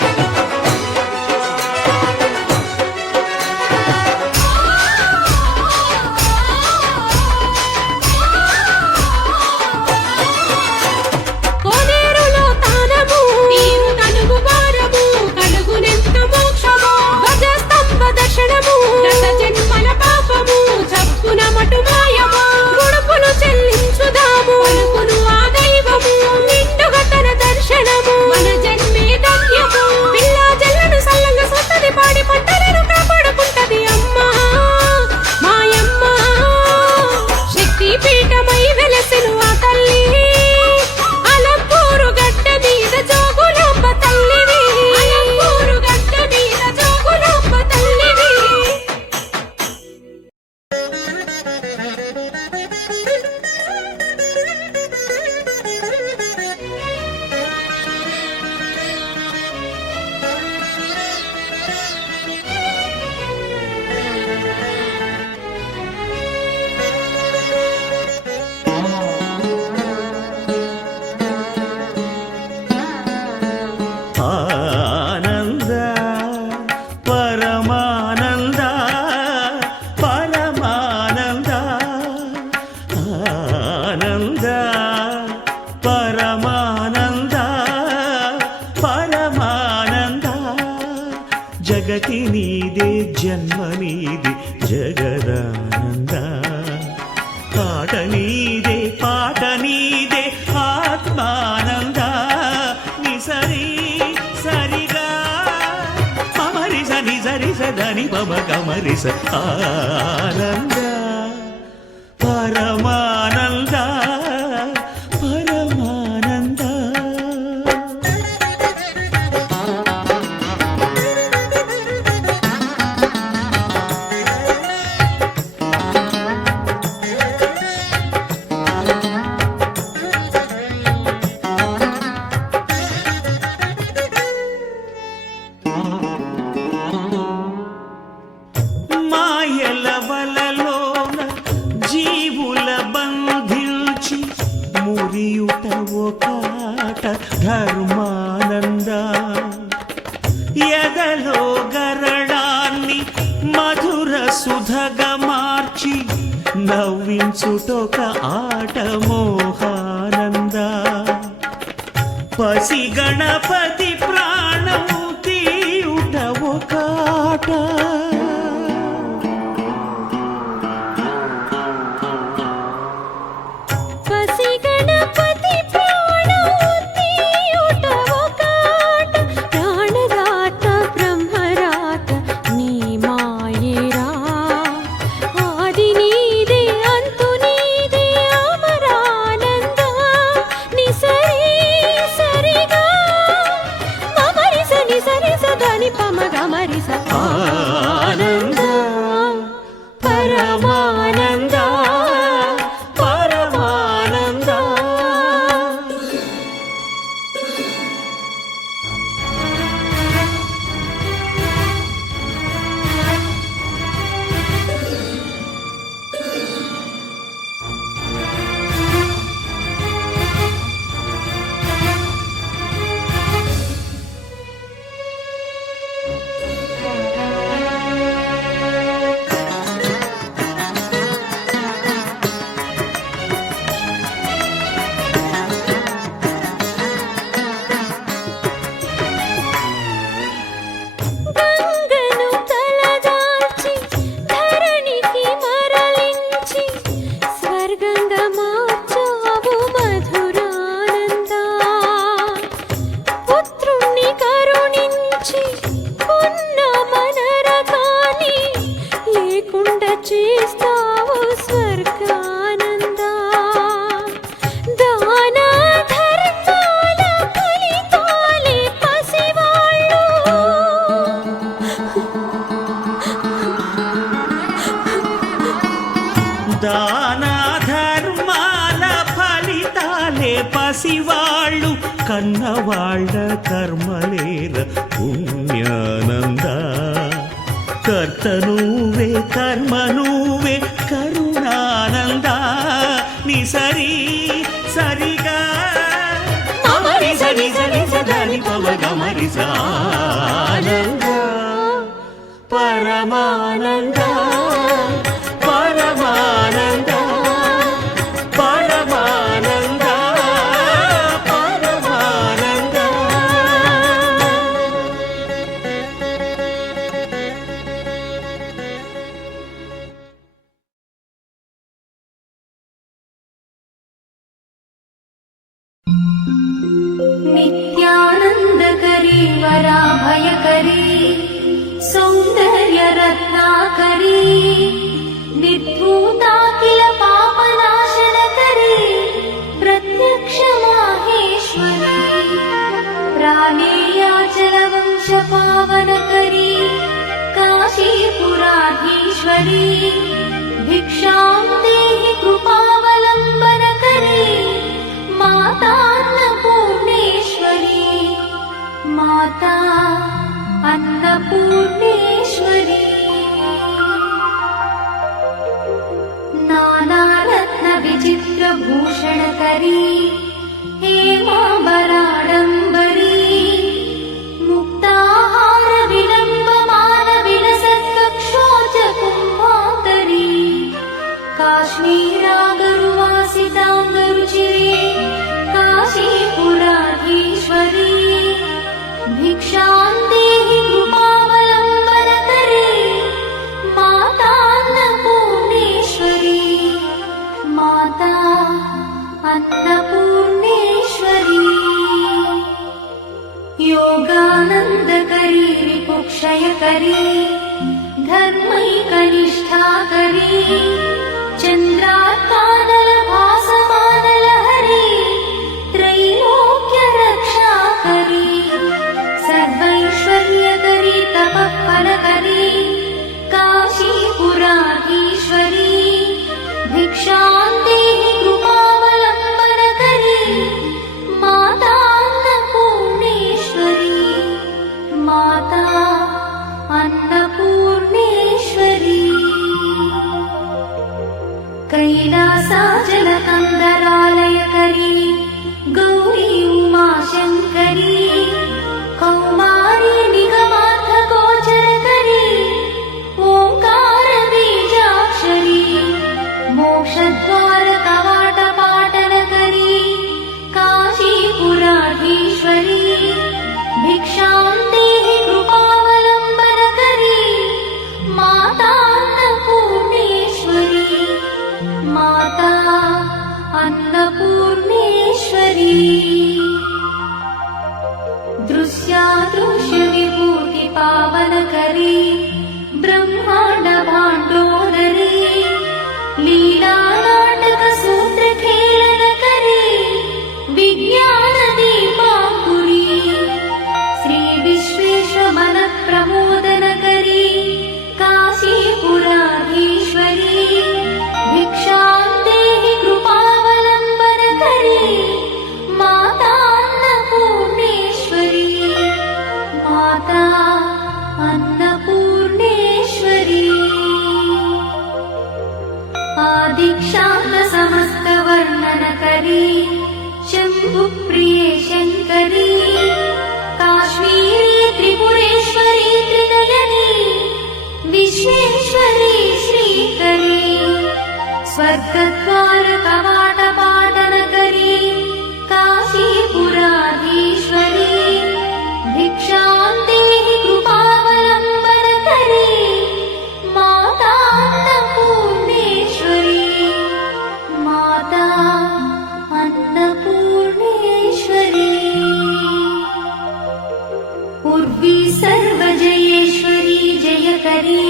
కోనేరులో తానము తీరు తనుగు భారము కలుగునెంత మోక్షము ధ్వజస్తంభ దర్శనము దశ జన్మల పాపము చప్పున మటు మాయము ముడుపులు చెల్లించుదాము పలుకును ఆ దైవము నిండుగా తన దర్శనము మన జగతి నీదే జన్మ నీది జగదానంద ఆట నీదే పాట నీదే ఆత్మానంద నిసరి సరిగా మమరిస నిసరిస దని పమ గమరిస ఆనంద పరమానంద పరమానంద మాయల వలలోన జీవుల బంధించి మురియుట ఒకాట ధర్మానంద ఎదలో గరళాన్ని మధుర సుధగా మార్చి నవ్వించుటొక ఆట మోహానంద పసి గణపతి ప్రాణము తీయుట ఒకాట పసి గణపతి ప్రాణము తీయుట ఒకాట ప్రాణదాత బ్రహ్మరాత నీ మాయేరా ఆది నీదే అంతు నీదే అమరానంద నిసరి సరిగా మమరిస నిసరిస ధని పమ గమరిస ఆనంద పరమానంద పరమానంద గంగను తలదాల్చి ధరణికి మరలించి స్వర్గంగా మార్చావు మధురానంద పుత్రుణ్ణి కరుణించి ఉన్న మనరకాన్ని లేకుండా చేస్తావు స్వర్గానంద దాన ధర్మాల ఫలితాలే పసివాళ్ళు దాన ధర్మాల ఫలితాలే పసివాళ్ళు కన్నవాళ్ళ కర్మలేర పుణ్యానంద కర్త నువ్వే కర్మ నువ్వే కరుణానంద నిసరి సరిగా మమరిస నిసరిస దని పమ గమరిస ఆనంద పరమానంద పరమానంద పరమానంద పరమానంద नित्यानन्दकरी वराभयकरी सौन्दर्यरत्नाकरी निर्धूताखिल पापनाशनकरी प्रत्यक्षमाहेश्वरी प्राणेयाचलवंशपावनकरी काशीपुराधीश्वरी भिक्षां देहि कृपावलम्बनकरी मातान्नपूर्णेश्वरी माता अन्नपूर्णेश्वरी नानारत्नविचित्रभूषणकरी हेमाम्बराडम्बरी मुक्ताहारविलम्बमानविलसत्कक्षोजकुम्भाकरी काश्मीरागरुवासिताङ्गरुचिरे काशीपुराधीश्वरी भिक्षां देहि कृपावलम्बनकरी क्षयकरी धर्मैकनिष्ठाकरी चन्द्रात्मानलभासमानलहरी त्रैलोक्यरक्षाकरी सर्वैश्वर्यकरी तपःफलकरी काशीपुराधीश्वरी भिक्षां देहि कृपावलम्बनकरी माता अन्नपूर्णेश्वरी माता अन्नपूर्णेश्वरी कैलासाचलकन्दरालयकरी गौरी उमाशङ्करी कौमारी निगमार्थगोचरकरी ओङ्कारबीजाक्षरी मोक्षद्वारकवाटपाटनकरी काशीपुराधीश्वरी भिक्षां देहि कृपावलम्बनकरी माता अन्नपूर्णेश्वरी माता अन्नपूर्णेश्वरी दृश्यादृश्यविभूतिपावनकरी ब्रह्माण्डभाण्डोदरी लीलानाटकसूत्रखेलनकरी विज्ञानदीपाङ्कुरी श्रीविश्वेशमनप्रमोदनकरी काशीपुराधीश्वरी भिक्षां देहि कृपावलम्बनकरी माता अन्नपूर्णेश्वरी माता अन्नपूर्णेश्वरी आदिक्षान्तसमस्तवर्णनकरी शम्भुप्रिये शङ्करी काश्मीरी त्रिपुरेश्वरी त्रिनयनी विश्वेश्वरी श्रीकरी स्वर्गद्वारकवाटपाटनकरी काशीपुराधीश्वरी भिक्षां देहि कृपावलम्बनकरी माता अन्नपूर्णेश्वरी माता अन्नपूर्णेश्वरी उर्वी सर्वजयेश्वरी जयकरी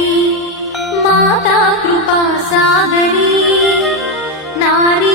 माता कृपासागरी नारी